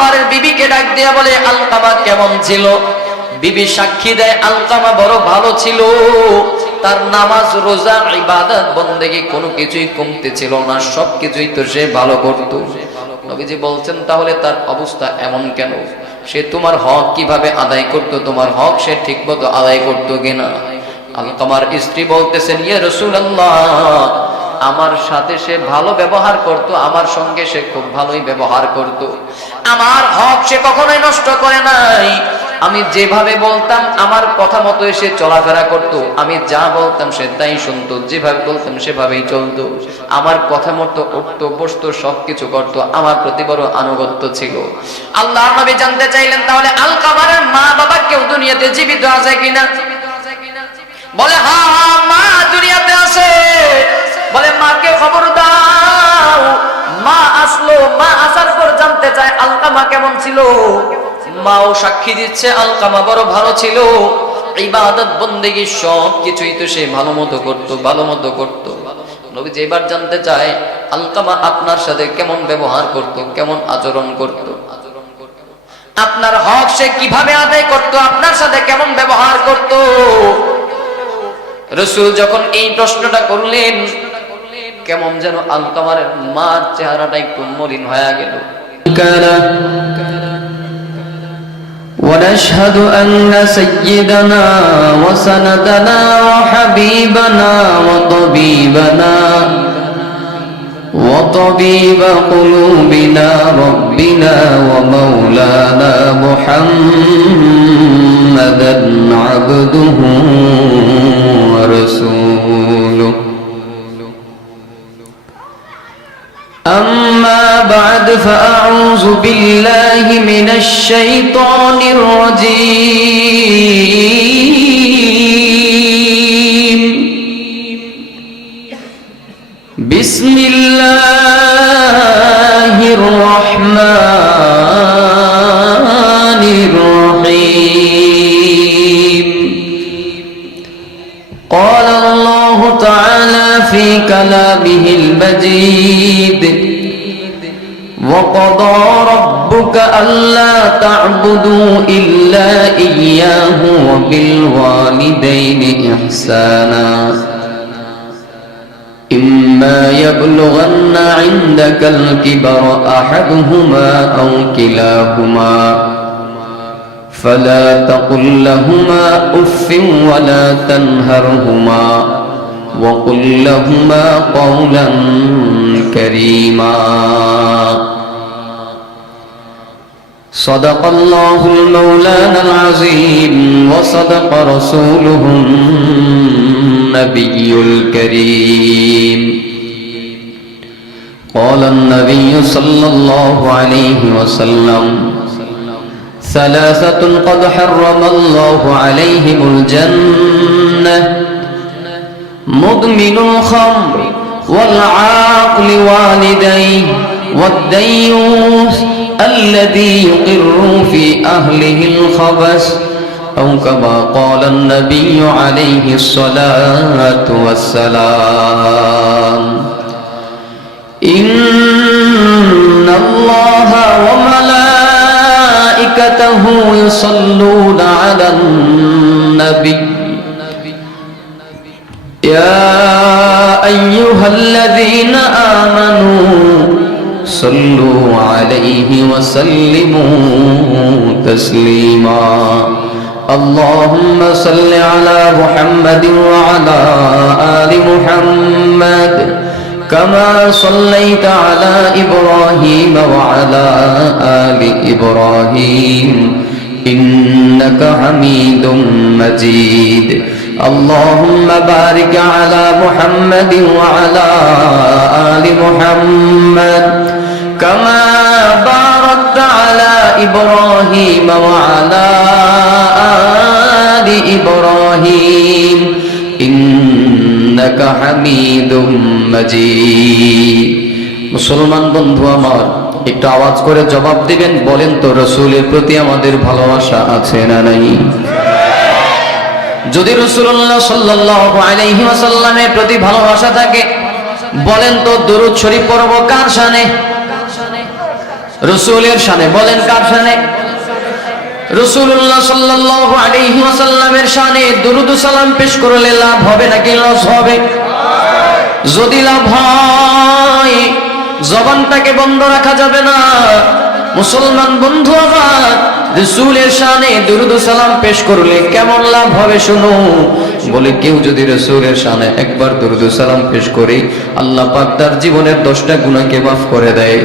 আলকামার বিবিকে ডাক দিয়ে বলে, আলকামা কেমন ছিল? বিবি সাক্ষী দেয়, আলকামা বড় ভালো ছিল। তার নামাজ, রোজা, ইবাদত, বন্দেগী কোনো কিছুই কমতে ছিল না, সবকিছুই তো সে ভালো করত। নবীজি বলছেন, তাহলে তার অবস্থা এমন কেন? সে তোমার হক কিভাবে আদায় করত? তোমার হক সে ঠিকমতো আদায় করতো কিনা? আলকামার স্ত্রী বলতেছেন, ইয়া রাসূলুল্লাহ, আমার সাথে সে ভালো ব্যবহার করত, আমার সঙ্গে সে খুব ভালোই ব্যবহার করত, আমার হক সে কখনোই নষ্ট করে নাই। আমি যেভাবে বলতাম আমার কথা মতো সে চলাফেরা করত, আমি যা বলতাম সে তাই শুনতো, যেভাবে বলতাম সেভাবেই চলতো, আমার কথা মতো উঠতো বসতো, সবকিছু করত, আমার প্রতি বড় আনুগত্য ছিল। আল্লাহর নবী জানতে চাইলেন, তাহলে আলকামার মা বাবা কেউ দুনিয়াতে জীবিত আছে কিনা? বলে, হ্যাঁ মা দুনিয়াতে আছে। বলে, মাকে খবর দাও। মা আসলো, মা আসার পর জানতে চায় আলকামা কেমন ছিল। মাও সাক্ষী দিচ্ছে, আলকামা বড় ভালো ছিল, ইবাদত বন্দেগী সব কিছুই তো সে ভালো মতো করতো, ভালো মতো করতো। নবী যেবার জানতে চায়, আলকামা আপনার সাথে কেমন ব্যবহার করত, কেমন আচরণ করত, আপনার হক সে কিভাবে আদায় করত, আপনার সাথে কেমন ব্যবহার করত। রাসূল যখন এই প্রশ্নটা করলেন, কেমন যেন আলকামার মার চেহারাটা একটু মলিন হয়ে গেল। ونشهد أن سيدنا وسندنا وحبيبنا وطبيب قلوبنا ربنا ومولانا محمدا عبده ورسوله أما بعد فأعوذ بالله من الشيطان الرجيم بسم الله الرحمن الرحيم قال الله تعالى في كلامه المجيد وقضى ربك ألا تعبدوا إلا إياه وبالوالدين إحسانا إما يبلغن عندك الكبر أحدهما أو كلاهما فلا تقل لهما أف ولا تنهرهما وقل لهما قولا كريما صدق الله المولانا العظيم وصدق رسوله النبي الكريم قال النبي صلى الله عليه وسلم ثلاثة قد حرم الله عليهم الجنة مدمن الخمر والعاقل والديه والديوث الذي يقر في أهله الخبث أو كما قال النبي عليه الصلاة والسلام إن الله وملائكته يصلون على النبي يا أيها الذين آمنوا صلوا عليه وسلموا تسليما اللهم صل على محمد وعلى آل محمد كما صليت على إبراهيم وعلى آل إبراهيم إنك حميد مجيد اللهم بارك على محمد وعلى آل محمد كما باركت على إبراهيم وعلى آل إبراهيم إنك حميد مجيد মুসলমান বন্ধু আমার, একটু আওয়াজ করে জবাব দিবেন, বলেন তো রাসূলের প্রতি আমাদের ভালোবাসা আছে না নাই? যদি রাসূলুল্লাহ সাল্লাল্লাহু আলাইহি ওয়াসাল্লামের প্রতি ভালোবাসা থাকে, বলেন তো দরুদ শরীফ পড়ব কার শানে? রাসূলের শানে। বলেন কার শানে? রাসূলুল্লাহ সাল্লাল্লাহু আলাইহি ওয়াসাল্লামের শানে দুরূদ সালাম পেশ করলে লাভ হবে নাকি লস হবে? যদি লাভ হয় জবানটাকে বন্ধ রাখা যাবে না। মুসলমান বন্ধু আমার, রাসূলের শানে দুরূদ সালাম পেশ করলে কেমন লাভ হবে শুনো। বলে কেউ যদি রাসূলের শানে একবার দুরূদ সালাম পেশ করে আল্লাহ পাক তার জীবনের 10টা গুনাহকে মাফ করে দেয়।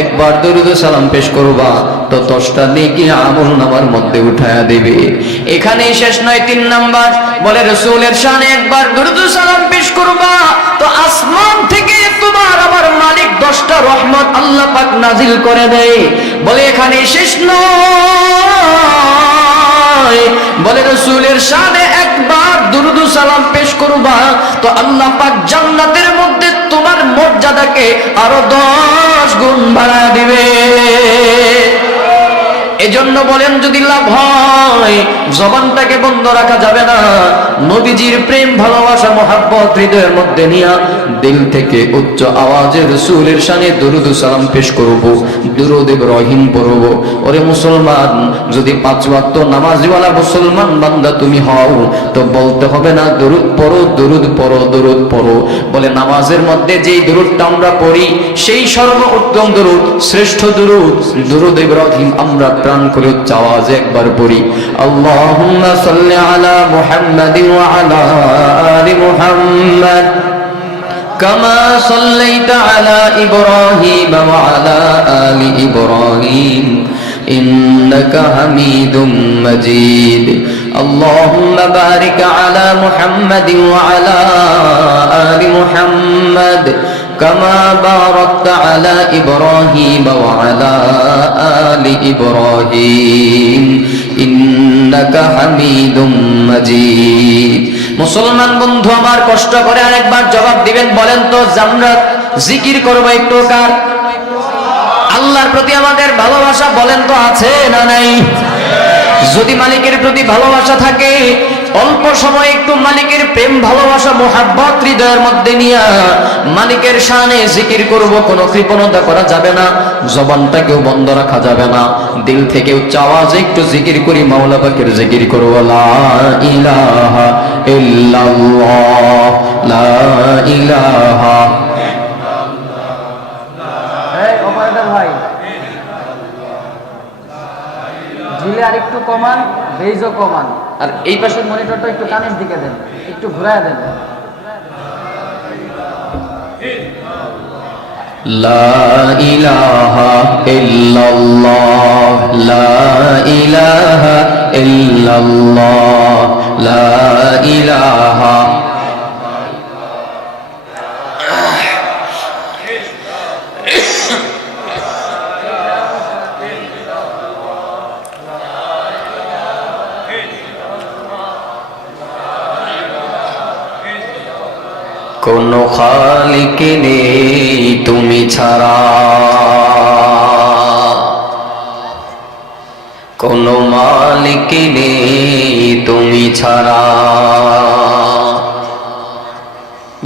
একবার দুরূদ সালাম পেশ করবা তো 10টা নেকি আমলনামার মধ্যে উঠায়া দিবে। এখানেই শেষ নয়, 3 নাম্বার বলে রাসূলের শানে একবার দুরূদ সালাম পেশ করবা তো আসমান থেকে তোমার আমার মালিক 10টা রহমত আল্লাহ পাক নাজিল করে দেয়। বলে এখানেই শেষ নয়, বলে রাসূলের শানে একবার দুরূদ সালাম পেশ করবা তো আল্লাহ পাক জান্নাতের মধ্যে তোমার মর্যাদাকে আরো 10 গুণ বাড়ায় দিবে। এজন্য বলেন যদি লাভ হয় জবানটাকে বন্ধ রাখা যাবে না। নবীজির প্রেম ভালোবাসা মহব্বত হৃদয়ের মধ্যে নিয়া দিল থেকে উচ্চ আওয়াজে রাসূলের শানে দুরূদ সালাম পেশ করব, দুরূদ ইব্রাহিম পড়ব। ওরে মুসলমান, যদি 5 ওয়াক্ত নামাজওয়ালা মুসলমান বান্দা তুমি হও তো বলতে হবে না দুরূদ পড়ো, দুরূদ পড়ো, দুরূদ পড়ো। বলে নামাজের মধ্যে যেই দুরূদটা আমরা পড়ি সেই সর্বোত্তম দুরূদ, শ্রেষ্ঠ দুরূদ, দুরূদ ইব্রাহিম আমরা প্রাণ করে উচ্চ আওয়াজে একবার পড়ি। আল্লাহুম্মা সাল্লি আলা মুহাম্মাদিন ওয়া আলা আলি মুহাম্মাদ কামা সাল্লাইতা আলা ইব্রাহিম ওয়া আলা আলি ইব্রাহিম ইন্নাকা হামিদুম মাজিদ। আল্লাহুম্মা বারিক আলা মুহাম্মাদিন ওয়া আলা আলি মুহাম্মাদ كما باركت على إبراهيم وعلى آل إبراهيم إنك حميد مجيد। মুসলমান বন্ধু আমার, কষ্ট করে আরেকবার জবাব দিবেন। বলেন তো আমরা জিকির করবো একটু কার? আল্লাহর প্রতি আমাদের ভালোবাসা বলেন তো আছে না নাই? যদি মালিকের প্রতি ভালোবাসা থাকে অল্প সময় একটু মালিকের প্রেম ভালোবাসা মোহাব্বত হৃদয়ের মধ্যে নিয়া মালিকের শানে জিকির করব। কোনো কৃপণতা করা যাবে না, জবানটাকেও বন্ধ রাখা যাবে না। দিল থেকে উচ্চ আওয়াজে একটু জিকির করি, মাওলা পাকের জিকির করব। লা ইলাহা ইল্লাল্লাহ, লা ইলাহা। এই অপারেটর ভাই, ঝিলে আর একটু কমান, বেইজও কমান, আর এই পাশের মনিটরটা একটু কানের দিকে দেন, একটু ঘুরায় দেন। লা ইলাহা ইল্লাল্লাহ, লা ইলাহা ইল্লাল্লাহ, লা ইলাহা। কোনো খালিক নেই তুমি ছাড়া, কোনো মালিক নেই তুমি ছাড়া।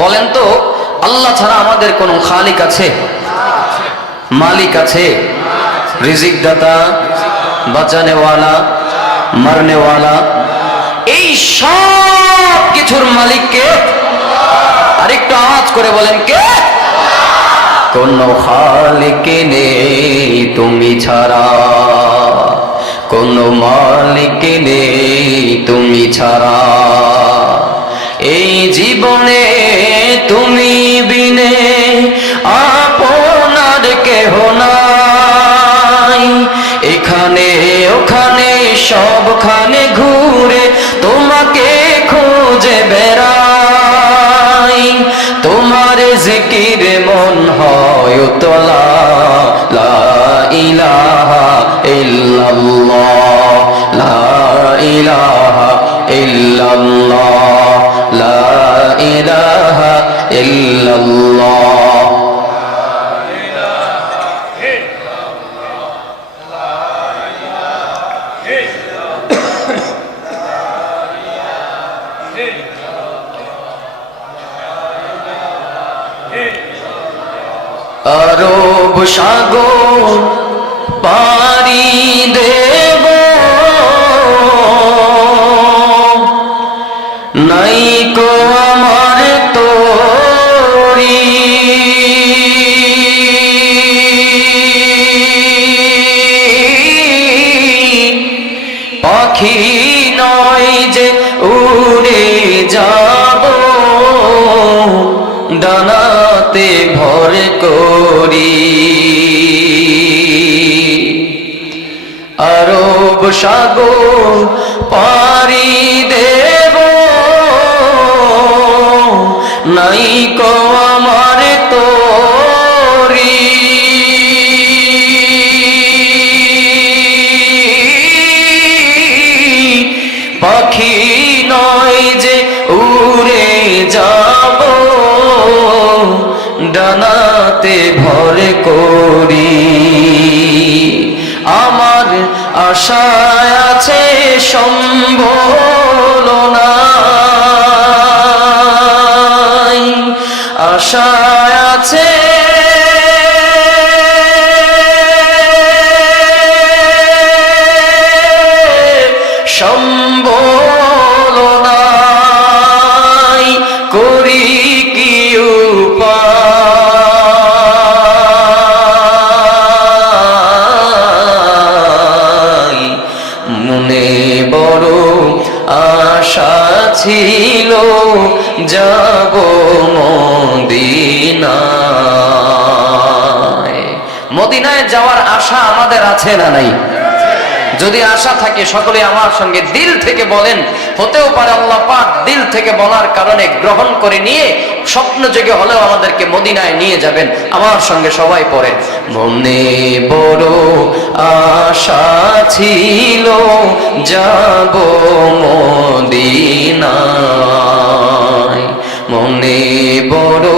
বলেন তো আল্লাহ ছাড়া আমাদের কোনো খালিক আছে? মালিক আছে? রিজিক দাতা, বাঁচানেওয়ালা, মারনেওয়ালা, এই সব কিছুর মালিককে আরেকটু আওয়াজ করে বলেন কে? কোনো খালিক নেই তুমি ছাড়া, কোনো মালিক নেই তুমি ছাড়া। এই জীবনে তুমি বিনে আপনার কেহ নাই। এখানে ওখানে সবখানে ঘুরে তোমাকে খুঁজে বেড়াই। তোমার জিকির মন হয় তোলা, লা ইলাহা ইল্লাল্লাহ, লা ইলাহা ইল্লাল্লাহ, লা ইলাহা ইল্লাল্লাহ। আরব সাগর পারি দেব নাই কো আমার তোরি পাখি নয় যে উড়ে যাব ডানাতে ভর করি আরব সাগর পারি দেব নাই কো আমার তোরি পাখি নয় যে উড়ে যাব ডানাতে ভর করি আমার আশা আছে সম্বলনা আশা আছে সম্বলনাই করি কি উপায় মনে বড় আশা ছিল যাব মদিনায় মদিনায় যাওয়ার আশা আমাদের আছে না নাই যদি আশা থাকে সকলে আমার সঙ্গে দিল থেকে বলেন হতেও পারে আল্লাহ পাক দিল থেকে বলার কারণে গ্রহণ করে নিয়ে স্বপ্ন যোগে হলেও আমাদেরকে মদিনায় নিয়ে যাবেন আমার সঙ্গে সবাই পড়েন মনে বড় আশা ছিল যাব মদিনায় মনে বড়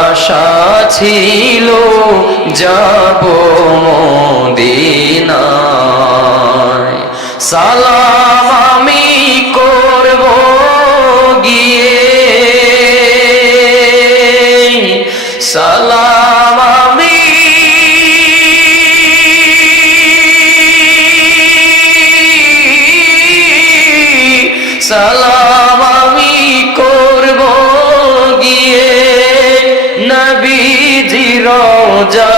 আশা ছিল যাব মদিনায় সালাম আমি করব গিয়ে সালাম আমি সালাম আমি করব গিয়ে নবীজি রওজায়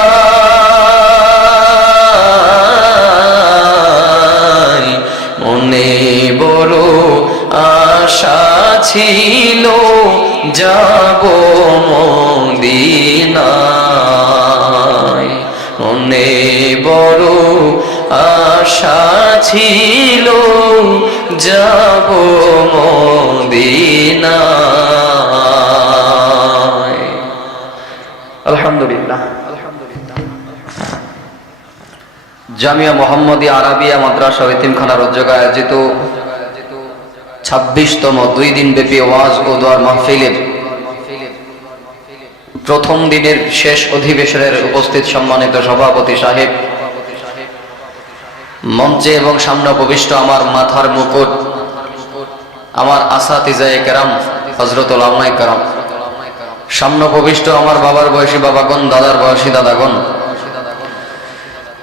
মনে বড় আশা ছিল যাব মদিনায় মনে বড় আশা ছিল যাব মদিনায় আলহামদুলিল্লাহ জামিয়া মোহাম্মদিয়া আরাবিয়া মাদ্রাসা ও এতিমখানার উদ্যোগে আয়োজিত 26তম 2 দিন ব্যাপী ওয়াজ ও দোয়ার মাহফিলের প্রথম দিনের শেষ অধিবেশনের উপস্থিত সম্মানিত সভাপতি সাহেব মঞ্চে এবং সামনে উপবিষ্ট আমার মাথার মুকুট আমার আসাতিজায়ে কেরাম হযরত উলামায়ে কেরাম সামনে উপবিষ্ট আমার বাবার বয়সী বাবাগণ দাদার বয়সী দাদাগণ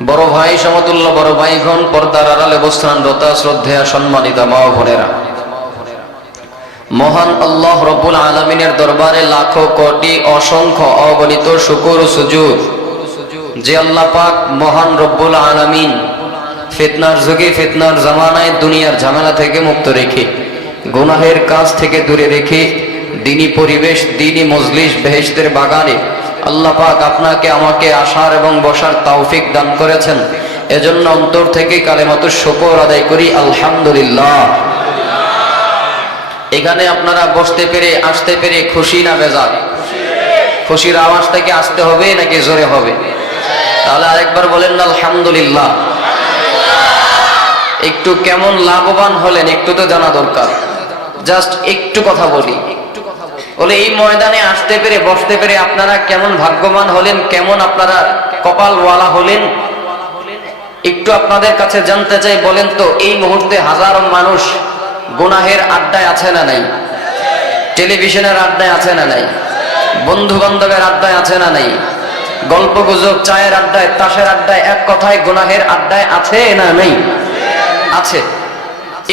বড় ভাই সমতুল্য বড় ভাইগণ পর্দার আড়ালে অবস্থানরত শ্রদ্ধেয়া সম্মানিত মা ও বোনেরা মহান আল্লাহ রব্বুল আলামিনের দরবারে লাখো কোটি অসংখ্য অগণিত শুকর ও সুজুদ যে আল্লাহ পাক মহান রব্বুল আলামিন ফিতনার যুগে ফিতনার জামানায় দুনিয়ার ঝামেলা থেকে মুক্ত রেখে গুনাহের কাজ থেকে দূরে রেখে দ্বীনি পরিবেশ দ্বীনি মজলিস বেহেশতের বাগানে আল্লাহ পাক আপনাকে আমাকে আসার এবং বসার তৌফিক দান করেছেন এজন্য অন্তর থেকে কালেমাতুশ শুকর আদায় করি আলহামদুলিল্লাহ এখানে আপনারা বসতে পেরে আসতে পেরে খুশি না বেজার খুশির আওয়াজ থেকে আসতে হবে নাকি জোরে হবে তাহলে আরেকবার বলেন না আলহামদুলিল্লাহ একটু কেমন লাভবান হলেন একটু তো জানা দরকার জাস্ট একটু কথা বলি বলে এই ময়দানে আসতে পেরে বসতে পেরে আপনারা কেমন ভাগ্যবান হলেন কেমন আপনারা কপালওয়ালা হলেন একটু আপনাদের কাছে জানতে চাই বলেন তো এই মুহূর্তে হাজারো মানুষ গুনাহের আড্ডায় আছে না নাই টেলিভিশনের আড্ডায় আছে না নাই বন্ধু বান্ধবের আড্ডায় আছে না নাই গল্প গুজব, চায়ের আড্ডায়, তাসের আড্ডায়, এক কথায় গুনাহের আড্ডায় আছে না নেই? আছে।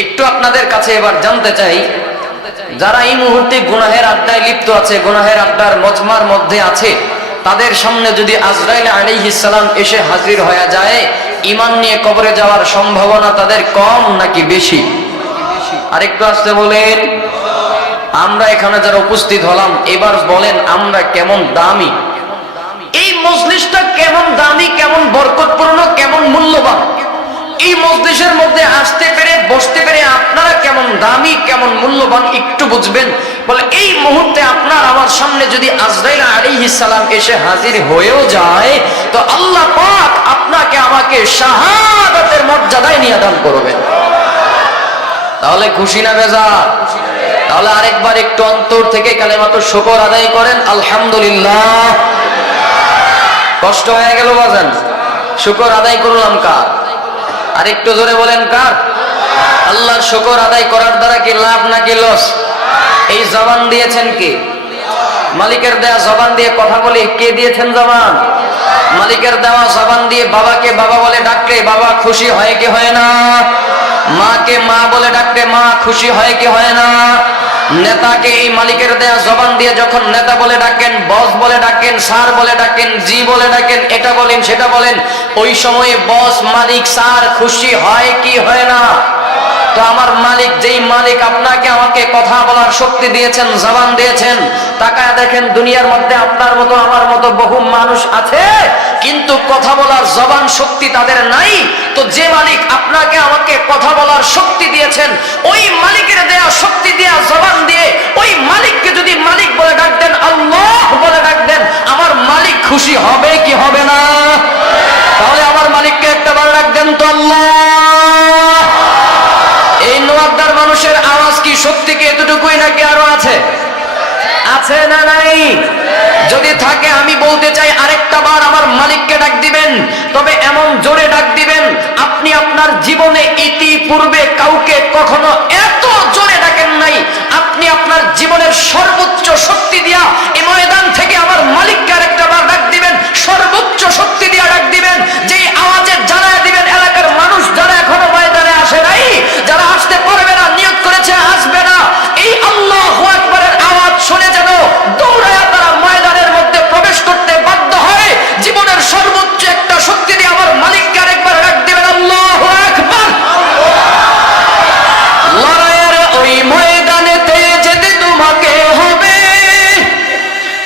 একটু আপনাদের কাছে এবার জানতে চাই, যারা এই মুহূর্তে গুনাহের আড্ডায় লিপ্ত আছে, গুনাহের আড্ডার মজমার মধ্যে আছে, তাদের সামনে যদি আজরাইল আলাইহিস সালাম এসে হাজির হয়ে যায়, ঈমান নিয়ে কবরে যাওয়ার সম্ভাবনা তাদের কম নাকি বেশি? আরেকটু আসতে বলেন। আমরা এখানে যারা উপস্থিত হলাম, এবার বলেন আমরা কেমন দামি, এই মজলিসটা কেমন দামি, কেমন বরকতপূর্ণ, কেমন মূল্যবান। এই মজলিসের মধ্যে আসতে পেরে, বসতে পেরে আপনারা কেমন দামি, কেমন মূল্যবান একটু বুঝবেন। বলে এই মুহূর্তে আপনার আমার সামনে যদি আজরাইল আলাইহিস সালাম এসে হাজির হয়েও যায়, তো আল্লাহ পাক আপনাকে আমাকে শাহাদাতের মর্যাদায় নিয়ে দান করবেন। তাহলে খুশি না বেজার? তাহলে আরেকবার একটু অন্তর থেকে কালেমাতু শুকর আদায় করেন, আলহামদুলিল্লাহ। কষ্ট হয়ে গেল বাজান? শুকর আদায় করলাম কার? আর একটু জোরে বলেন কার? আল্লাহর শুকর আদায় করার দ্বারা কি লাভ নাকি লস? এই জবান দিয়েছেন কে? মালিকের দেয়া জবান দিয়ে কথা বলি, কে দিয়েছেন জবান? মালিকের দেওয়া জবান দিয়ে বাবাকে বাবা বলে ডাকলে বাবা খুশি হয় কি হয় না? মাকে মা বলে ডাকলে মা খুশি হয় কি হয় না? নেতাকে এই মালিকের দেয়া জবান দিয়ে যখন নেতা বলে ডাকেন, বস বলে ডাকেন, স্যার বলে ডাকেন, জি বলে ডাকেন, এটা বলেন সেটা বলেন, ওই সময়ে বস, মালিক, স্যার খুশি হয় কি হয় না? তো আমার মালিক, যেই মালিক আপনাকে আমাকে কথা বলার শক্তি দিয়েছেন, জবান দিয়েছেন, তাকায় দেখেন দুনিয়ার মধ্যে আপনার মতো আমার মতো বহু মানুষ আছে, কিন্তু কথা বলার জবান শক্তি তাদের নাই। তো যে মালিক আপনাকে আমাকে কথা বলার শক্তি দিয়েছেন, ওই মালিকের দেয়া শক্তি দিয়া জবান দিয়ে ওই মালিককে যদি মালিক বলে ডাক দেন, আল্লাহ বলে ডাক দেন, আমার মালিক খুশি হবে কি হবে না? তাহলে আমার মালিককে একটা বার ডাক দেন তো, আল্লাহ। এই নোয়াদ্দার মানুষের আওয়াজ কি শক্তি কি এতটুকুই নাকি আরো আছে? আছে না নাই? যদি থাকে আমি বলতে চাই আরেকটা বার আমার মালিককে ডাক দিবেন, তবে এমন জোরে ডাক দিবেন আপনি আপনার জীবনে ইতিপূর্বে কাউকে কখনো এত জোরে ডাকেন নাই। আপনি আপনার জীবনের সর্বোচ্চ শক্তি দিয়া এই ময়দান থেকে আমার মালিককে আরেকটা বার ডাক দিবেন, সর্বোচ্চ শক্তি দিয়া ডাক দিবেন, যেই আওয়াজে জানায় দিবেন এলাকার মানুষ যারা এখনো ময়দানে আসে নাই, যারা আসতে পারবে না, নিয়ত করেছে আসবে না, এই আল্লাহু আকবারের আওয়াজ শুনে যেন দৌড়ায়া তারা ময়দানের মধ্যে প্রবেশ করতে বাধ্য হয়। জীবনের সর্বোচ্চ একটা শক্তি দিয়ে আমার মালিককে আরেকবার ডাক দিবেন, আল্লাহু আকবার। লড়াইয়ের ওই ময়দানেতে যেতে তোমাকে হবে,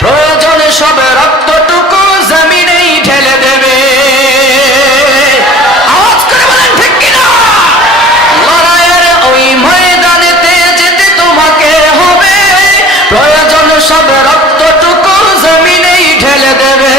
প্রয়োজনে সব রক্তটুকু জমিনেই ঢেলে দেবে। আওয়াজ করে বলেন ঠিক কিনা? লড়াইয়ের ওই ময়দানেতে যেতে তোমাকে হবে, প্রয়োজন সব রক্তটুকু জমিনেই ঢেলে দেবে।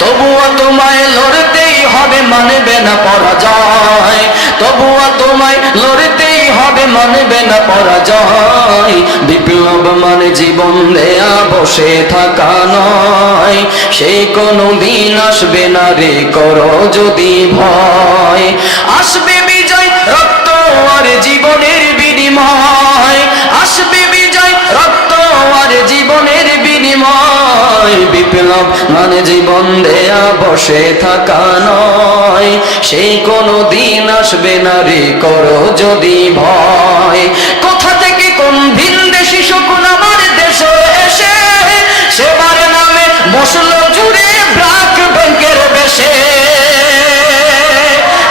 তবুও তোমায় লড়তেই হবে, মানবে না পরাজয়। তবুও তোমায় লড়তেই হবে, মানবে না পরাজয়। বিপ্লব মানে জীবন দেয়া, বসে থাকা নয়। সেই কোনো দিন আসবে না রে, করো যদি ভয়। আসবে বিজয়, রক্ত আর জীবনের বিনিময়। আসবে বিজয়, রক্ত আর জীবনের বিনিময়। বিপ্লব মানে জীবন দেয়া, বসে থাকা নয়। সেই কোনো দিন আসবে না রে, করো যদি ভয়। কোথা থেকে কোন ভিনদেশী শকুন আমার দেশে এসে সেবার নামে বসলো জুড়ে ব্ল্যাক ব্যাংকের বেশে।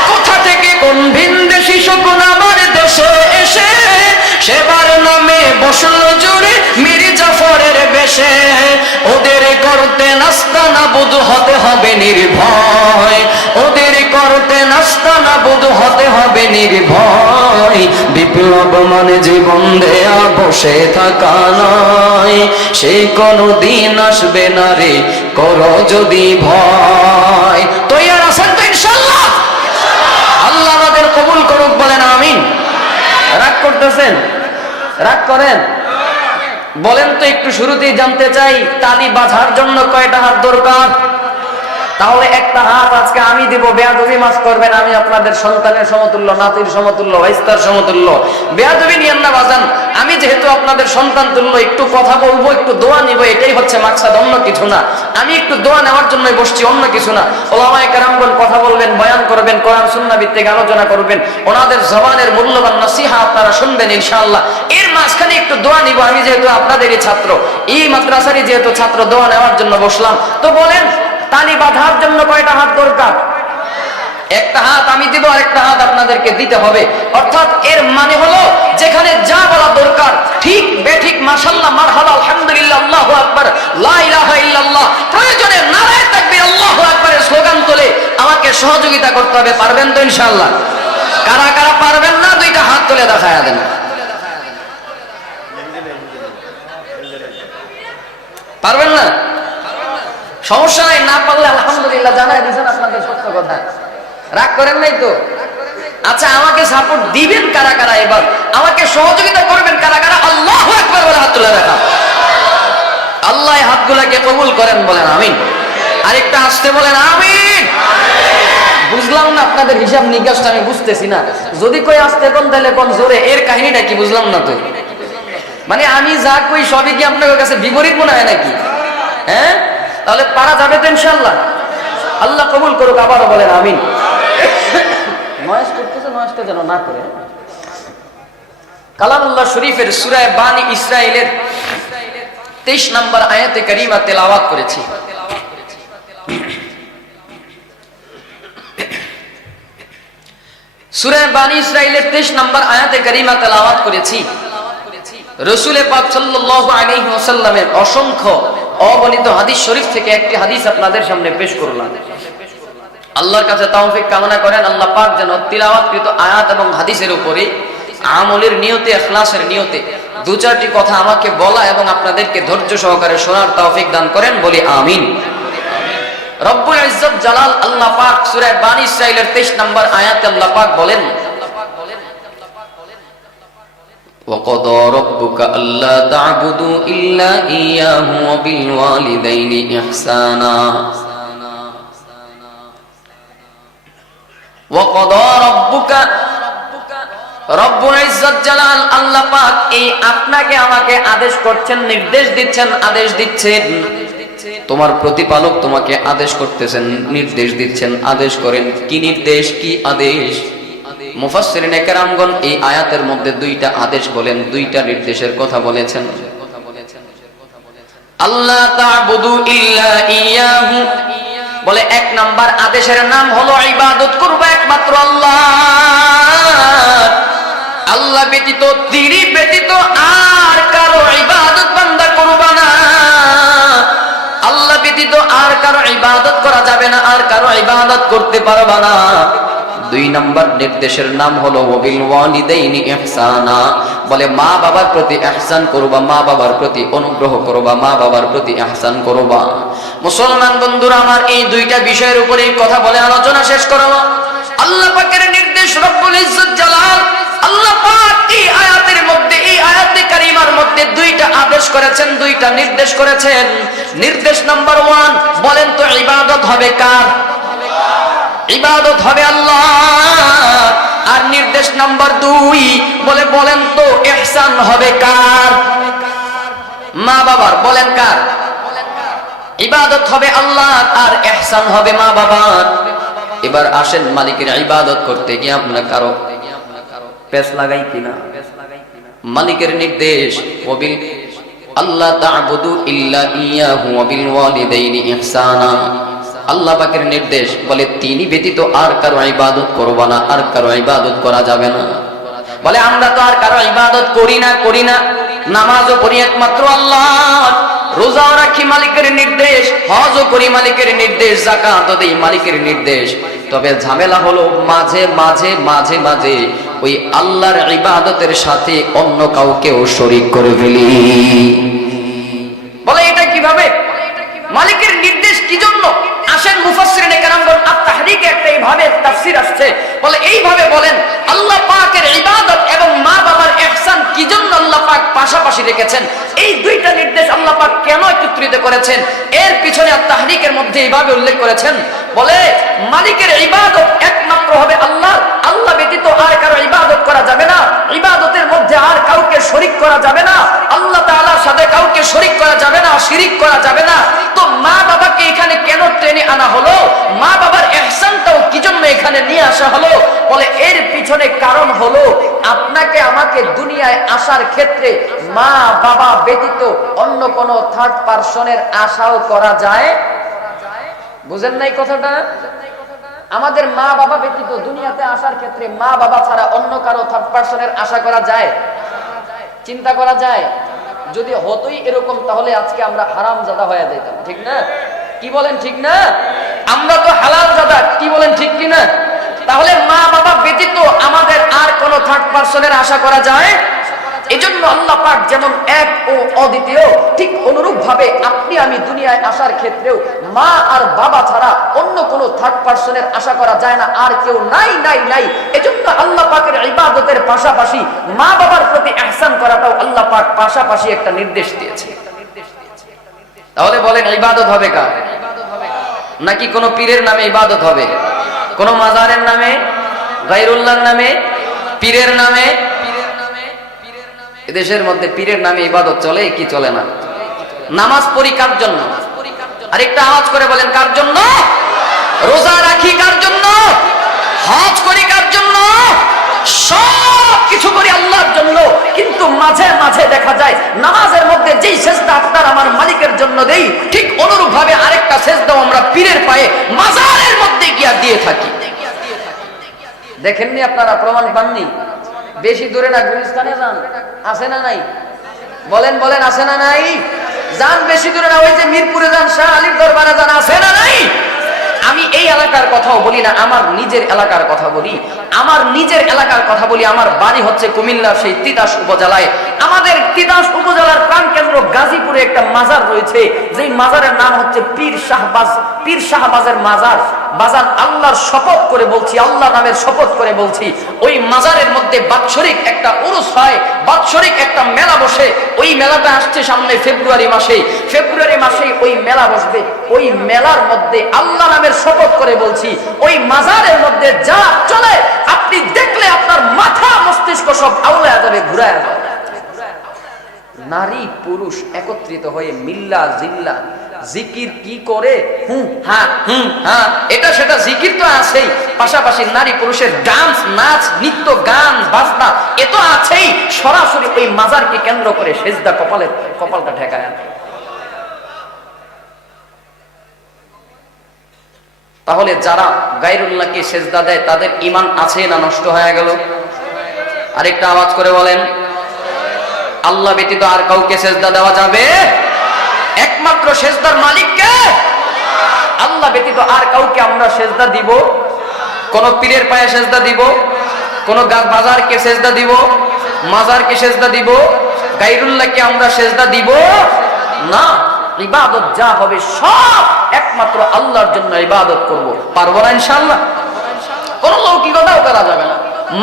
কোথা থেকে কোন ভিনদেশী শকুন আমার দেশে এসে সেবার নামে বসলো জুড়ে মীর জাফরের বেশে। ওদের করতে নাস্তা নাবুদ হতে হবে নির্ভয়। ওদের করতে নাস্তা নাবুদ হতে হবে নির্ভয়। বিপ্লব মানে জীবন দেয়া, বসে থাকা নয়। সেই কোনো দিন আসবে না রে, করো যদি ভয়। তৈয়ার আছেন তো ইনশাআল্লাহ? আল্লাহ আমাদের কবুল করুক, বলেন আমিন। রাগ করতেছেন? রাগ করেন? বলেন তো একটু শুরুতেই জানতে চাই, তালি বাঁধার জন্য কয়টা হাত দরকার? তাহলে একটা হাত আজকে আমি দিব, বেয়াদবি মাফ করবেন, আমি আপনাদের সন্তানের সমতুল্য, নাতির সমতুল্য, ভাইস্তার সমতুল্য। বেয়াদবি নিয়েন না বাজান, আমি যেহেতু আপনাদের সন্তান তুল্য, একটু কথা বলবো, একটু দোয়া নিব, এটাই হচ্ছে মাকসাদ। অন্য কিছু না। আমি একটু দোয়া নেওয়ার জন্য বসছি, অন্য কিছু না। ওলামায়ে কেরামগণ কথা বলবেন, বয়ান করবেন, কোরআন সুন্নাহ ভিত্তিক আলোচনা করবেন, ওনাদের জবানের মূল্যবান নসিহা আপনারা শুনবেন ইনশাআল্লাহ। এর মাঝখানে একটু দোয়া নিব। আমি যেহেতু আপনাদেরই ছাত্র, এই মাদ্রাসারই যেহেতু ছাত্র, দোয়া নেওয়ার জন্য বসলাম। তো বলেন, তালি বাঁধার জন্য কয়টা হাত দরকার? একটা হাত আমি দিব, আর একটা হাত আপনাদেরকে দিতে হবে। অর্থাৎ এর মানে হলো যেখানে যা বলা দরকার ঠিক বেঠিক মাশাআল্লাহ, মারহাবা, আলহামদুলিল্লাহ, আল্লাহু আকবার, লা ইলাহা ইল্লাল্লাহ, প্রয়োজনে নারায়ে তাকবীর, আল্লাহু আকবারের স্লোগান তুলে আমাকে সহযোগিতা করতে হবে। পারবেন তো ইনশাআল্লাহ? কারা কারা পারবেন না দুইটা হাত তুলে দেখায়া দেন। পারবেন না? সমস্যা নাই, না পারলে আলহামদুলিল্লাহ জানাই দিয়েছেন আপনাদের সত্য কথা। রাগ করেন নাই তো? আচ্ছা, আমাকে সাপোর্ট দিবেন কারা কারা? এবার আমাকে সহযোগিতা করবেন কারা কারা? আল্লাহু আকবার বলে হাত তুলে রাখা। আল্লাহ হাতগুলোকে কবুল করেন, বলেন আমিন। আরেকটা আসতে বলেন আমিন। বুঝলাম না আপনাদের হিসাব নিকাশটা, আমি বুঝতেছি না। যদি কই আসতে কোন তাহলে কোন জোরে, এর কাহিনীটা কি বুঝলাম না তো। মানে আমি যা কই সবই কি আপনাদের কাছে বিপরীত মনে হয় নাকি? হ্যাঁ, তাহলে পারা যাবে তো ইনশাআল্লাহ। আল্লাহ কবুল করুক। আবারও বলেন আমিন। নয়েজ করতেছে, নয়েজটা যেন না করে। কালামুল্লাহ শরীফের সূরা বানী ইসরাইলের 23 নম্বর আয়াতে কারিমা তেলাওয়াত করেছি। সূরা বানী ইসরাইলের 23 নম্বর আয়াতে কারিমা তেলাওয়াত করেছি। রাসূল পাক সাল্লাল্লাহু আলাইহি ওয়াসাল্লামের অসংখ্য অগণিত হাদিস শরীফ থেকে একটি হাদিস আপনাদের সামনে পেশ করলাম। আল্লাহর কাছে তৌফিক কামনা করেন আল্লাহ পাক যেন তিলাওয়াতকৃত আয়াত এবং হাদিসের উপরে আমলের নিয়তে, ইখলাসের নিয়তে দু চারটি কথা আমাকে বলা এবং আপনাদেরকে ধৈর্য সহকারে শোনার তৌফিক দান করেন, বলি আমিন। রব্বুল ইজ্জত জালাল আল্লাহ পাক সূরা বানী ইসরাইলের 23 নম্বর আয়াতে আল্লাহ পাক বলেন, وَقَضَى رَبُّكَ أَلَّا تَعْبُدُوا إِلَّا إِيَّاهُ وَبِالْوَالِدَيْنِ إِحْسَانًا وَقَضَى رَبُّكَ রব্বুল ইজ্জত জালাল আল্লাহ পাক এই আপনাকে আমাকে আদেশ করছেন, নির্দেশ দিচ্ছেন, আদেশ দিচ্ছেন। তোমার প্রতিপালক তোমাকে আদেশ করতেছেন, নির্দেশ দিচ্ছেন, আদেশ করেন। কি নির্দেশ, কি আদেশ? মুফাসসিরিনে কেরামগণ এই আয়াতের মধ্যে দুইটা আদেশ বলেন, দুইটা নির্দেশের কথা বলেছেন। আল্লাহ তা'বুদু ইল্লা ইয়াহু বলে এক নাম্বার আদেশের নাম হলো ইবাদত করবে একমাত্র আল্লাহ। আল্লাহ ব্যতীত, তিনি ব্যতীত আর কারো ইবাদত বান্দা করবে না। আল্লাহ ব্যতীত আর কারো ইবাদত করা যাবে না, আর কারো ইবাদত করতে পারবে না। দুই নাম্বার নির্দেশের নাম হলো ওয়াবিল ওয়ালিদাইনি ইহসানা বলে মা বাবার প্রতি ইহসান করবা, মা বাবার প্রতি অনুগ্রহ করবা, মা বাবার প্রতি ইহসান করবা। মুসলমান বন্ধুরা আমার, এই দুইটা বিষয়ের উপরে কথা বলে আলোচনা শেষ করব। আল্লাহ পাকের নির্দেশ, রব্বুল ইজ্জত জালাল আল্লাহ পাক এই আয়াতের মধ্যে, এই আয়াতে কারিমার মধ্যে দুইটা আদেশ করেছেন, দুইটা নির্দেশ করেছেন। নির্দেশ নাম্বার 1 বলেন তো ইবাদত হবে কার? ইবাদত হবে আল্লাহ। আর নির্দেশ নাম্বার 2 বলে বলেন তো ইহসান হবে কার? মা বাবার। বলেন কার? ইবাদত হবে আল্লাহ আর ইহসান হবে মা বাবার। এবার আসেন, মালিকের ইবাদত করতে গিয়ে আপনার কারো পেছ লাগাই কিনা? মালিকের নির্দেশ ওয়াবিল আল্লাহ তা'বুদু ইল্লা ইয়াহু ওয়াবিল ওয়ালিদাইনি ইহসানা। আল্লাহ পাকের নির্দেশ বলে তিনি ব্যতীত আর কারো ইবাদত করবা না, আর কারো ইবাদত করা যাবে না। বলে আমরা তো আর কারো ইবাদত করি না, নামাজও পড়ি একমাত্র আল্লাহ, রোজাও রাখি মালিকের নির্দেশ, হজও করি মালিকের নির্দেশ, যাকাতও দেই মালিকের নির্দেশ। তবে ঝামেলা হলো মাঝে মাঝে ওই আল্লাহর ইবাদতের সাথে অন্য কাউকেও শরীক করে ফেলি। বলে এটা কিভাবে? মালিকের নির্দেশ কি জন্য? আসেন মুফাসসিরিনে কেরামগণ আত-তাহরিকে একটা এইভাবে তাফসীর আসছে, বলে এইভাবে বলেন আল্লাহ পাকের ইবাদত এবং মা বাবার ইহসান কি জন্য আল্লাহ পাক পাশাপাশি রেখেছেন, এই দুইটা নির্দেশ আল্লাহ পাক কেন একত্রিত করেছেন, এর পিছনে আত-তাহরিকের মধ্যে এইভাবে উল্লেখ করেছেন। বলে মালিকের ইবাদত একমাত্র হবে আল্লাহ, আল্লাহ ব্যতীত আর কারো ইবাদত করা যাবে না, ইবাদতের মধ্যে আর কাউকে শরীক করা যাবে না, আল্লাহ তাআলার সাথে কাউকে শরীক করা যাবে না, শিরিক করা যাবে না। আনা হলো, মা বাবার ইহসানটাও কি জন্য এখানে নিয়ে আসা হলো? বলে এর পিছনে কারণ হলো আপনাকে আমাকে দুনিয়ায় আসার ক্ষেত্রে মা বাবা ব্যতীত অন্য কোন থার্ড পারসনের আশাও করা যায়। বুঝেন নাই কথাটা? আমাদের মা বাবা ব্যতীত দুনিয়াতে আসার ক্ষেত্রে মা বাবা ছাড়া অন্য কারো থার্ড পারসনের আশা করা যায়? চিন্তা করা যায়? যদি হতোই এরকম তাহলে আজকে আমরা হারামজাদা হয়ে যেতাম, ঠিক না? কি বলেন ঠিক না? আমরা তো হালালজাদা, কি বলেন ঠিক কি না? তাহলে মা বাবা ব্যতীত আমাদের আর কোন থার্ড পারসনের আশা করা যায়? এজন্য আল্লাহ পাক যেমন এক ও অদ্বিতীয়, ঠিক অনুরূপ ভাবে আপনি আমি দুনিয়ায় আসার ক্ষেত্রেও মা আর বাবা ছাড়া অন্য কোন থার্ড পারসনের আশা করা যায় না। আর কেউ নাই নাই নাই। এজন্য আল্লাহ পাকের ইবাদতের পাশাপাশি মা বাবার প্রতি ইহসান করাটাও আল্লাহ পাক পাশাপাশি একটা নির্দেশ দিয়েছে। তাহলে বলেন ইবাদত হবে কার? নাকি কোন পীরের নামে ইবাদত হবে? কোন মাজারের নামে, গায়রুল্লাহর নামে, পীরের নামে? এদেশের মধ্যে পীরের নামে ইবাদত চলে কি চলে না? নামাজ পড়ি কার জন্য? আরেকটা আওয়াজ করে বলেন কার জন্য? রোজা রাখি কার জন্য? হজ করি কার জন্য? সব কিছু করি আল্লাহর জন্য। কিন্তু মাঝে মাঝে দেখা যায় নামাজের মধ্যে যেই সেজদা আপনার আমার মালিকের জন্য দেই, ঠিক অনুরূপ ভাবে আরেকটা সেজদাও আমরা পীরের পায়ে মাজারের মধ্যে গিয়া দিয়ে থাকি। দেখেননি আপনারা? প্রমাণ পাননি? বেশি দূরে না, গুলিস্তানে যান, আছে না নাই? বলেন বলেন, আছে না নাই? যান বেশি দূরে না, ওই যে মিরপুরে যান, শাহ আলীর দরবারে যান, আছে না নাই? আমি এই এলাকার কথাও বলি না, আমার নিজের এলাকার কথা বলি। আমার নিজের এলাকার কথা বলি। আমার বাড়ি হচ্ছে কুমিল্লার সেই তিতাস উপজেলায়। আমাদের তিতাস উপজেলার প্রাণকেন্দ্র গাজীপুরে একটা মাজার রয়েছে, যেই মাজারের নাম হচ্ছে পীর শাহবাজের মাজার। বাজার আল্লাহর শপথ করে বলছি, আল্লাহ নামের শপথ করে বলছি, ওই মাজারের মধ্যে বাৎসরিক একটা উরুস হয়, বাৎসরিক একটা মেলা বসে। ওই মেলাটা আসছে সামনে ফেব্রুয়ারি মাসে ওই মেলা বসবে। ওই মেলার মধ্যে আল্লাহ নামের শপথ করে বলছি, ওই মাজারের মধ্যে যা চলে আপনি দেখলে আপনার মাথা মস্তিষ্ক সব আউলায়া যাবে, ঘুরায়া যাবে। নারী পুরুষ একত্রিত হয়ে মিল্লা জিল্লা জিকির কি করে, এটা সেটা জিকির তো আছেই, পাশাপাশি নারী পুরুষের ডান্স, নাচ, নৃত্য, গান, বাজনা এ তো আছেই। সরাসরি ওই মাজারকে কেন্দ্র করে সেজদা কপালটা ঠেকায়। তাহলে যারা গায়রুল্লাহকে সেজদা দেয় তাদের ঈমান আছে না নষ্ট হয়ে গেল? আরেকটা আওয়াজ করে বলেন, আল্লাহ ব্যতীত আর কাউকে সেজদা দেওয়া যাবে? একমাত্র সেজদার মালিক কে? আল্লাহ ব্যতীত আর কাউকে আমরা সেজদা দিব? কোন পীরের পায়ে সেজদা দিব? কোন বাজারকে সেজদা দিব? মাজারকে সেজদা দিব? গায়রুল্লাহকে আমরা সেজদা দিব না। ইবাদত যা হবে সব একমাত্র আল্লাহর জন্য ইবাদত করব। পারবো না ইনশাআল্লাহ? কোন লৌকিকতাও করা যাবে না।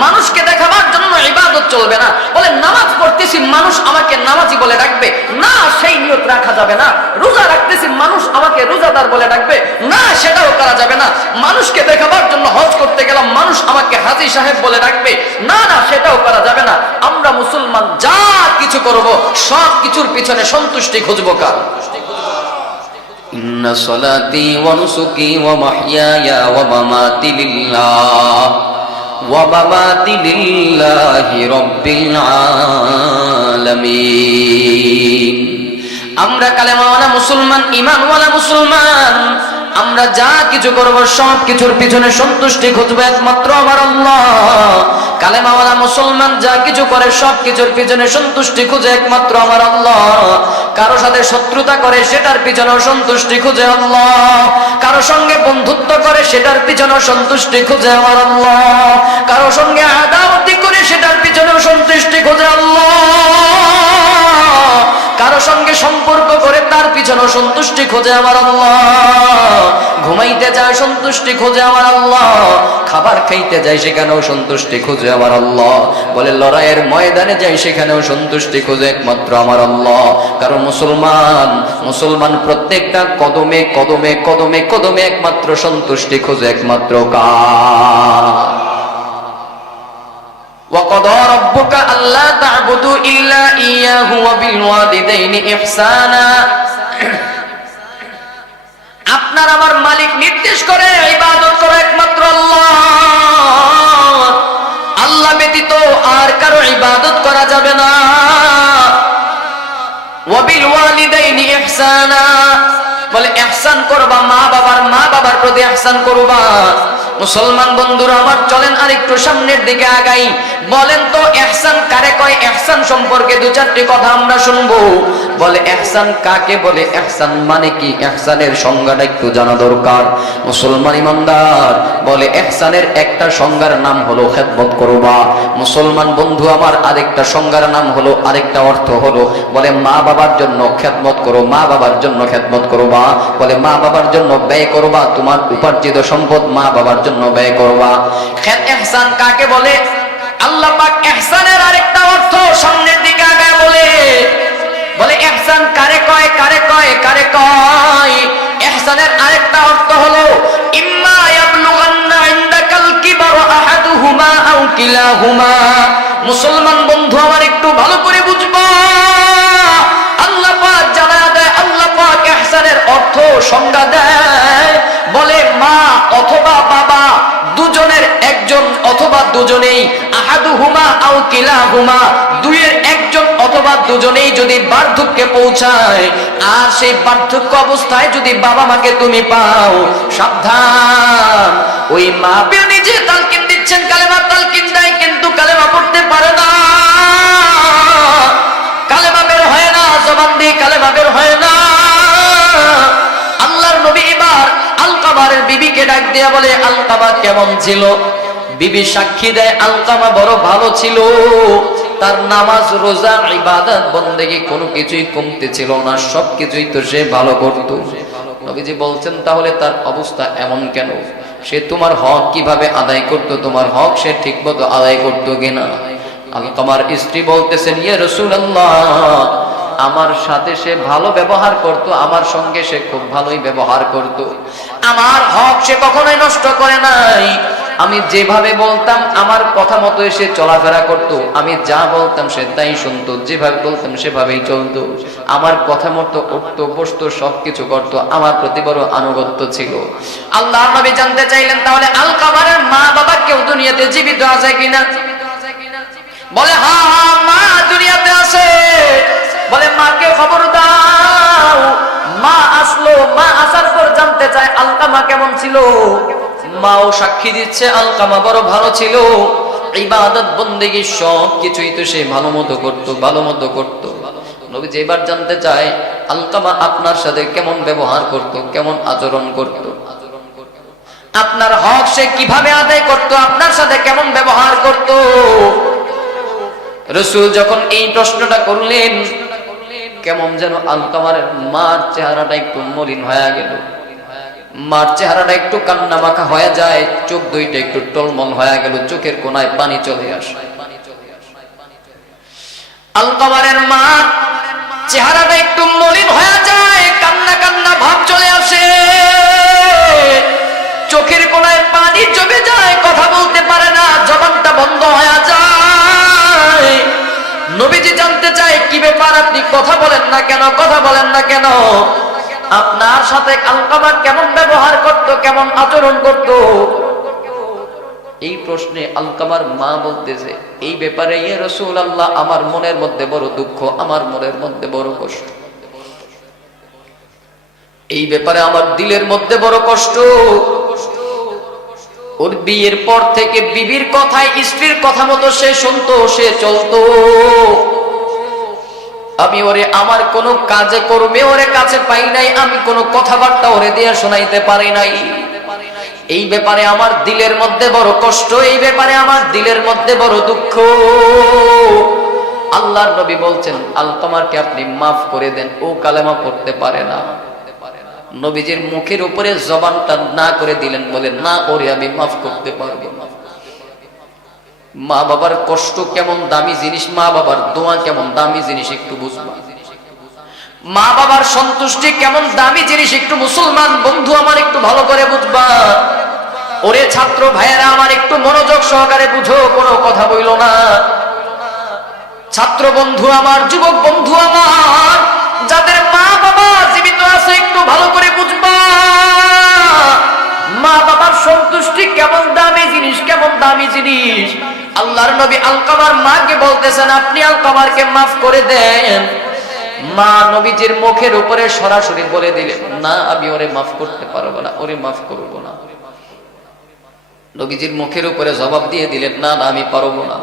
মানুষকে দেখাবার জন্য ইবাদত চলবে না। বলে নামাজ পড়তেছি, মানুষ আমাকে নামাজি বলে ডাকবে না, সেই নিয়ত রাখা যাবে না। রোজা রাখতেছি, মানুষ আমাকে রোজাদার বলে ডাকবে না, সেটাও করা যাবে না। মানুষকে দেখাবার জন্য হজ করতে গেলাম, মানুষ আমাকে হাজী সাহেব বলে ডাকবে না, সেটাও করা যাবে না। আমরা মুসলমান যা কিছু করব সব কিছুর পিছনে সন্তুষ্টি খুঁজবো কার? ইন্না সলাতি ওয়া নুসুকি ওয়া মাহইয়ায়া ওয়া মামাতি লিল্লাহ ওয়া মামাতি লিল্লাহি রাব্বিল আলামিন। আমরা কালেমাওয়ালা মুসলমান, ঈমানওয়ালা মুসলমান। আমরা যা কিছু করব সব কিছুর পিছনে সন্তুষ্টি খুঁজবো একমাত্র আমার আল্লাহ। কালেমাওয়ালা মুসলমান যা কিছু করে সব কিছুর পিছনে সন্তুষ্টি খুঁজে একমাত্র আমার আল্লাহ। কারো সাথে শত্রুতা করে সেটার পিছনেও সন্তুষ্টি খুঁজে আল্লাহ। কারো সঙ্গে বন্ধুত্ব করে সেটার পিছনেও সন্তুষ্টি খুঁজে আমার আল্লাহ। কারো সঙ্গে আদাওয়াতি করে সেটার পিছনেও সন্তুষ্টি খুঁজে আল্লাহ। কারো সঙ্গে সম্পর্ক করে তার পিছনেও সন্তুষ্টি খোঁজে আমার আল্লাহ। ঘুমাইতে যায় সন্তুষ্টি খোঁজে আমার আল্লাহ। খাবার খাইতে যায় সেখানেও সন্তুষ্টি খোঁজে আমার আল্লাহ। বলে লড়াইয়ের ময়দানে যায় সেখানেও সন্তুষ্টি খোঁজে একমাত্র আমার আল্লাহ। কারণ মুসলমান প্রত্যেকটা কদমে কদমে কদমে কদমে একমাত্র সন্তুষ্টি খোঁজে একমাত্র কার? وَقَضَى رَبُّكَ أَلَّا تَعْبُدُوا إِلَّا إِيَّاهُ وَبِالْوَالِدَيْنِ إِحْسَانًا। আপনার আমার মালিক নির্দেশ করে ইবাদত করো একমাত্র আল্লাহ, আল্লাহ ব্যতীত আর কারো ইবাদত করা যাবে না। ওয়াবিল ওয়ালিদাইনি ইহসানা, বলে ইহসান করবা, মা বাবার প্রতি ইহসান করবা। মুসলমান বন্ধুরা আমার, চলেন আরেকটু সামনের দিকে আগাই। বলেন তো ইহসান কারে কয়? ইহসান সম্পর্কে দু চারটি কথা আমরা শুনবো। বলে ইহসান কাকে বলে? ইহসান মানে কি? ইহসানের সংজ্ঞাটা একটু জানা দরকার। মুসলমান ইমানদার, বলে ইহসানের একটা সংজ্ঞার নাম হলো খেদমত করবা। মুসলমান বন্ধু আমার, আরেকটা সংজ্ঞার নাম হলো, আরেকটা অর্থ হলো, বলে মা বাবার জন্য খেদমত করো, মা বাবার জন্য খেদমত করবা। বলে মা বাবার জন্য ব্যয় করবা, তোমার উপার্জিত সম্পদ মা বাবার জন্য ব্যয় করবা। ইহসান কাকে বলে? আল্লাহ পাক ইহসানের আরেকটা অর্থ সামনের দিকে আগায় বলে ইহসান কারে কয়, কারে কয়, কারে কয়? ইহসানের আরেকটা অর্থ হলো ইম্মা ইয়াবলুগান্না ইনদাকাল কিবারা আহাদুহুমা আও কিলাহুমা। মুসলমান বন্ধু আমার, একটু ভালো করে বুঝবা। আল্লাহ পাক জানায়া দেয়, আল্লাহ পাক ইহসানের অর্থ সংজ্ঞা দেয়, বলে মা অথবা বাবা দুজনের একজন অথবা দুজনেই, আহাদুহুমা আও কিলাহুমা, দুইয়ের একজন অথবা দুজনেই যদি বার্ধক্যে পৌঁছায়, আর সেই বার্ধক্য অবস্থায় যদি বাবা মাকে তুমি পাও, সাবধান, ওই মা নিজে তালকিন দিচ্ছেন, কালেমা তালকিন দেয়, কিন্তু কালেমা পড়তে পারে না, কালেমা বের হয় না, জবান দিয়ে কালেমা বের হয় না। আল্লাহর নবী এবার আলকামার বিবিকে ডাক দিয়া বলে, আলকামা কেমন ছিল? বিবি সাক্ষী দেয় আলকামা বড় ভালো ছিল, তার নামাজ রোজা ইবাদত বন্দেগী কোনো কিছুই কমতে ছিল না, সবকিছুই তো সে ভালো করত। নবীজি বলছেন, তাহলে তার অবস্থা এমন কেন? সে তোমার হক কিভাবে আদায় করত? তোমার হক সে ঠিকমতো আদায় করতো কিনা? আলকামার স্ত্রী বলতেছেন, ইয়া রাসূলুল্লাহ, আমার সাথে সে ভালো ব্যবহার করত, আমার সঙ্গে সে খুব ভালোই ব্যবহার করত, আমার হক সে কখনোই নষ্ট করে নাই। আমি যেভাবে বলতাম আমার কথা মতো এসে চলাফেরা করত, আমি যা বলতাম সে তাই শুনতো, যেভাবে বলতাম সেভাবেই চলতো, আমার কথা মতো উঠতো বসতো, সবকিছু করত, আমার প্রতি বড় আনুগত্য ছিল। আল্লাহর নবী জানতে চাইলেন, তাহলে আলকামারের মা বাবা কেউ দুনিয়াতে জীবিত আছে কিনা? বলে হ্যাঁ, মা দুনিয়াতে আছে। বলে মাকে খবর দাও। মা আসলো, মা আসার পর জানতে চায় আলকামা কেমন ছিল। মাও সাক্ষী দিচ্ছে আলকামা বড় ভালো ছিল, ইবাদত বন্দেগী সব কিছুই তো সে ভালো মতো করতো, ভালো মতো করতো। নবী যেবার জানতে চায় আলকামা আপনার সাথে কেমন ব্যবহার করত, কেমন আচরণ করত, আপনার হক সে কিভাবে আদায় করত, আপনার সাথে কেমন ব্যবহার করত। রাসূল যখন এই প্রশ্নটা করলেন, কেমন যেন আলকামার মার চেহারাটা একটু মলিন হয়ে গেল, মার চেহারাটা একটু কান্না মাখা হয়ে যায়, চোখ দুইটা একটু টলমল হয়ে গেল, চোখের কোনায় পানি চলে আসে। আলকামারের মা চেহারাটা একটু মলিন হয়ে যায়, কান্না কান্না ভাব চলে আসে, চোখের কোনায় পানি জমে যায়, কথা বলতে পারে না, জবানটা বন্ধ হয়ে যায়। নবীজি জানতে চায়, কি ব্যাপার, আপনি কথা বলেন না কেন, কথা বলেন না কেন? আপনার সাথে আলকামা কেমন ব্যবহার করত, কেমন আচরণ করত? এই প্রশ্নে আলকামার মা বলতেছে, এই ব্যাপারে ইয়া রাসূলুল্লাহ, আমার মনের মধ্যে বড় দুঃখ, আমার মনের মধ্যে বড় কষ্ট, এই ব্যাপারে আমার দিলের মধ্যে বড় কষ্ট। ওর বিয়ের পর থেকে বিবির কথায়, স্ত্রীর কথা মতো সে শুনতো, সে চলতো। আমি ওরে আমার কোনো কাজে কর্মে ওরে কাছে পাই নাই, আমি কোনো কথাবার্তা ওরে দিয়ে শোনাইতে পারি নাই। এই ব্যাপারে আমার দিলের মধ্যে বড় কষ্ট, এই ব্যাপারে আমার দিলের মধ্যে বড় দুঃখ। আল্লাহর নবী বলছেন, আলকামারকে আপনি মাফ করে দেন, ও কালেমা পড়তে পারে না। নবীজির মুখের উপরে জবানটা না করে দিলেন, বলেন না, ওরে আমি মাফ করতে পারবো না। মা বাবার কষ্ট কেমন দামি জিনিস, মা বাবার দোয়া কেমন দামি জিনিস একটু বুঝবা, মা বাবার সন্তুষ্টি কেমন দামি জিনিস একটু মুসলমান বন্ধু আমার একটু ভালো করে বুঝবা। ওরে ছাত্র ভাইয়েরা আমার, একটু মনোযোগ সহকারে বুঝো, কোনো কথা বইল না। ছাত্র বন্ধু আমার, যুবক বন্ধু আমার, যাদের মা বাবা জীবিত আছে একটু ভালো করে বুঝবা। নবী আলকামার মাকে বলতেছেন, আপনি আলকামারকে মাফ করে দেন। মা নবীজির মুখের উপরে সরাসরি বলে দিলেন, না আমি ওরে মাফ করতে পারবো না, ওরে মাফ করব না। নবীজির মুখের উপরে জবাব দিয়ে দিলেন, না না আমি পারবো না।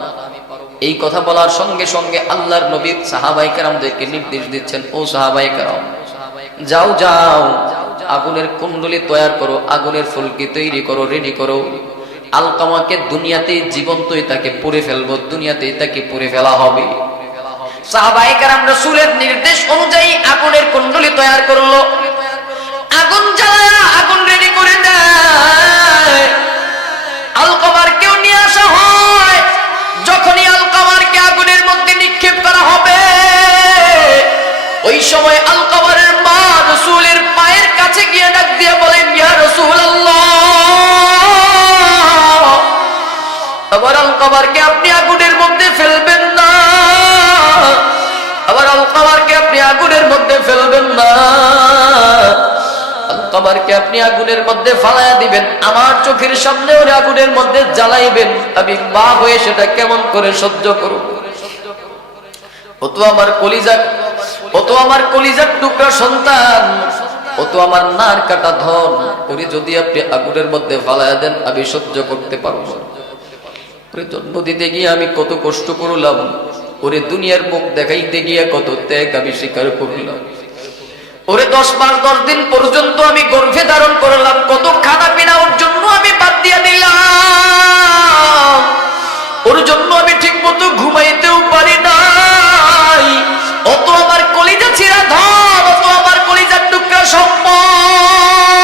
এই কথা বলার সঙ্গে সঙ্গে আল্লাহর নবী সাহাবায়ে কেরামদেরকে নির্দেশ দিচ্ছেন, ও সাহাবায়ে কেরাম, যাও যাও, আগুনের কুণ্ডলী তৈরি করো, আগুনের ফুলকি তৈরি করো, রেডি করো। আলকামাকে দুনিয়াতেই জীবন্তই তাকে পুড়ে ফেলবো, দুনিয়াতেই তাকে পুড়ে ফেলা হবে। সাহাবায়ে কেরাম রাসূলের নির্দেশ অনুযায়ী আগুনের কুণ্ডলী তৈরি করলো, আগুন জ্বালায়া আগুন রেডি করে দেয়। আলকামারকেও নিয়ে আসা হয়। যখনই আলকামারকে আগুনের মধ্যে নিক্ষেপ করা হবে, ওই সময় আলকামারের মা রাসূলের পায়ের কাছে গিয়ে ডাক দিয়ে বলেন, ইয়া রাসূলুল্লাহ, আবার আলকামারকে আপনি আগুনের মধ্যে ফেলবেন না, আবার আলকামারকে আপনি আগুনের মধ্যে ফেলবেন না, আলকামারকে আপনি আগুনের মধ্যে ফালায়া দিবেন, আমার চোখের সামনে ওরে আগুনের মধ্যে জ্বালাইবেন, আমি মা হয়ে সেটা কেমন করে সহ্য করব? ও তো আমার কলিজা, ও তো আমার কলিজার টুকরা সন্তান, ও তো আমার নার কাটা ধন, ওরে যদি আপনি আগুনের মধ্যে ফালায়া দেন আমি সহ্য করতে পারবো না। ওরে জন্ম দিতে গিয়ে আমি কত কষ্ট করলাম, ওরে দুনিয়ার মুখ দেখাইতে গিয়ে কত ত্যাগ আমি স্বীকার করলাম, ওরে 10 মাস 10 দিন পর্যন্ত আমি গর্ভে ধারণ করলাম, কত খানা পিনা ওর জন্য আমি বাদ দিয়ে দিলাম, ওর জন্য আমি ঠিক মতো ঘুমাইতেও পারি নাই। অত আমার কলিজা ছিঁড়া ধন, অত আমার কলিজার টুকরা সম্পদ,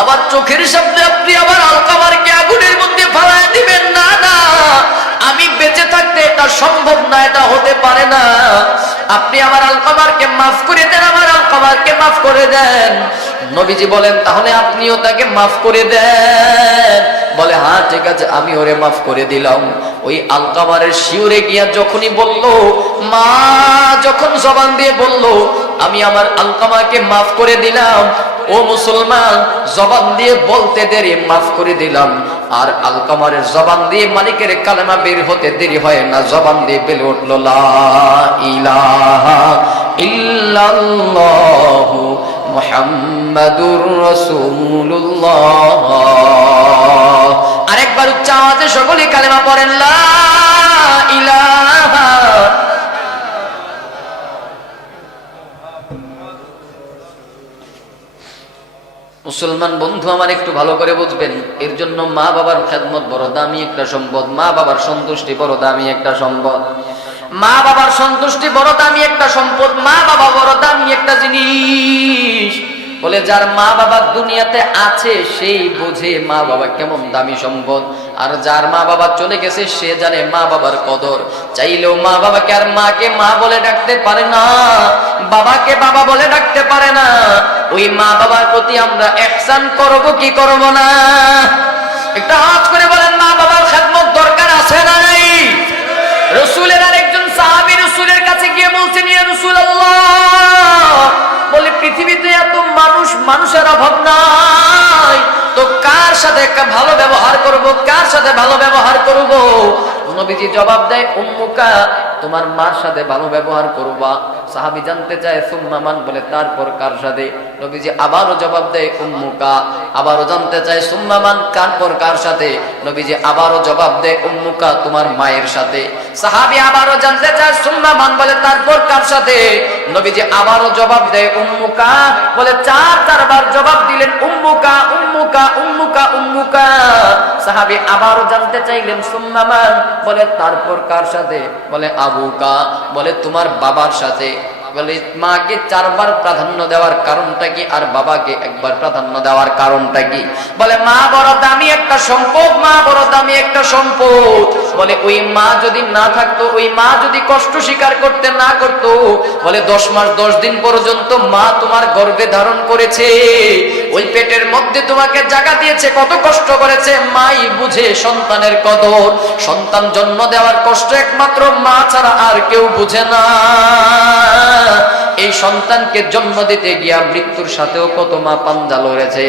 আবার চোখের সামনে আপনি আবার আলকামারকে আগুনের মধ্যে ফালায় দিবেন, না না, আমি বেঁচে থাকতে এটা সম্ভব না, এটা হতে পারে না। আপনি আমার আলকামারকে মাফ করে দেন, আমার আলকামারকে মাফ করে দেন। নবীজি বলেন, তাহলে আপনিও তাকে মাফ করে দেন। বলে, হ্যাঁ ঠিক আছে, আমি ওরে মাফ করে দিলাম। ওই আলকামারের শিউরে গিয়া যখনই বলল, মা যখন জবান দিয়ে বলল, আমি আমার আলকামাকে মাফ করে দিলাম, ও মুসলমান, জবান দিয়ে বলতে দেরি মাফ করে দিলাম, আর আলকামারের জবান দিয়ে মালিকের কালেমা বের হতে দেরি হয় না, জবান দিয়ে বের উঠলো, লা ইলাহা ইল্লাল্লাহু মুহাম্মাদুর রাসূলুল্লাহ। আরেকবার উচ্চ আওয়াজে সকলে কালেমা পড়েন, লা ইলাহা। মুসলমান বন্ধু আমার একটু ভালো করে বুঝবেন, এর জন্য মা বাবার খেদমত বড় দামি একটা সম্পদ, মা বাবার সন্তুষ্টি বড় দামি একটা সম্পদ, মা বাবার সন্তুষ্টি বড় দামি একটা সম্পদ, মা বাবা বড় দামি একটা জিনিস। বলে, যার মা বাবা দুনিয়াতে আছে সেই বোঝে মা বাবা কেমন দামি সম্পদ, আর যার মা বাবা চলে গেছে সে জানে মা বাবার কদর। চাইলেও মা বাবাকে আর মাকে মা বলে ডাকতে পারে না, বাবাকে বাবা বলে ডাকতে পারে না। ওই মা বাবার প্রতি আমরা ইহসান করব কি করব না? একটা হাত করে বলেন, মা বাবার খেদমত দরকার আছে না নাই? রাসূলের আরেকজন সাহাবী রাসূলের কাছে গিয়ে বলছেন, ইয়া রাসূলুল্লাহ, বলে পৃথিবীতে এত মানুষ, মানুষের অভাব নাই, তো কার সাথে ভালো ব্যবহার করব, কার সাথে ভালো ব্যবহার করব? নবীজি জবাব দেয়, উম্মুকা, তোমার মার সাথে ভালো ব্যবহার করবা। সাহাবী জানতে চায়, সুম্মা মান, বলে তারপর কার সাথে? নবীজি আবারও জবাব দেয়, উম্মুকা। আবারও জানতে চায়, সুম্মা মান, তারপর কার সাথে? নবীজি আবারও জবাব দেয়, উম্মুকা, তোমার মায়ের সাথে। সাহাবী আবারও জানতে চায়, সুম্মা মান, বলে তারপর কার সাথে? নবীজি আবারও জবাব দেয়, উম্মুকা, বলে চারবার জবাব দিলেন, উম্মুকা উম্মুকা উম্মুকা উম্মুকা। সাহাবী আবারও জানতে চাইলেন, সুম্মা মান, বলে তারপর কার সাথে? বলে আবুকা, বলে তোমার বাবার সাথে। বলে মাকে 4 বার প্রাধান্য দেওয়ার কারণটা কি, আর বাবাকে 1 বার প্রাধান্য দেওয়ার কারণটা কি? বলে মা বড় দামি একটা সম্পদ, মা বড় দামি একটা সম্পদ। বলে ওই মা যদি না থাকতো, ওই মা যদি কষ্ট স্বীকার করতে না করতো, বলে 10 মাস 10 দিন পর্যন্ত মা তোমার গর্ভে ধারণ করেছে, ওই পেটের মধ্যে তোমাকে জায়গা দিয়েছে, কত কষ্ট করেছে, মাই বুঝে সন্তানের কদর। সন্তান জন্ম দেওয়ার কষ্ট একমাত্র মা ছাড়া আর কেউ বুঝে না। এই সন্তানকে জন্ম দিতে গিয়া মৃত্যুর সাথেও কত মা পাঞ্জা লড়েছে।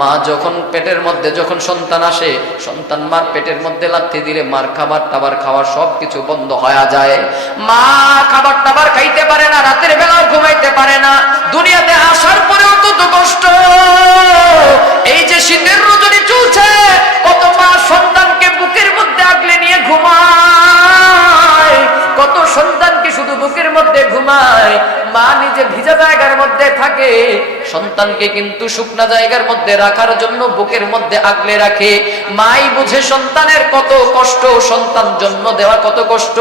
মা যখন পেটের মধ্যে যখন সন্তান আসে, সন্তান মার পেটের মধ্যে লাথি দিলে মার খাবার টাবার খাওয়া সবকিছু বন্ধ হয়ে যায়। মা খাবার টাবার খাইতে পারে না, রাতের বেলাও ঘুমাইতে পারে না। দুনিয়াতে আসার পরেও কত কষ্ট। এই যে শীতের রজনী চলছে, কত মা সন্তানকে বুকের মধ্যে আগলে নিয়ে ঘুমায়, কত সন্তানকে শুধু বুকের মধ্যে ঘুমায়। মা নিজে ভিজা জায়গার মধ্যে থাকে, সন্তানকে কিন্তু শুকনা জায়গার মধ্যে রাখার জন্য বুকের মধ্যে আগলে রাখে। মাই বুঝে সন্তানের কত কষ্ট, সন্তান জন্ম দেওয়া কত কষ্ট।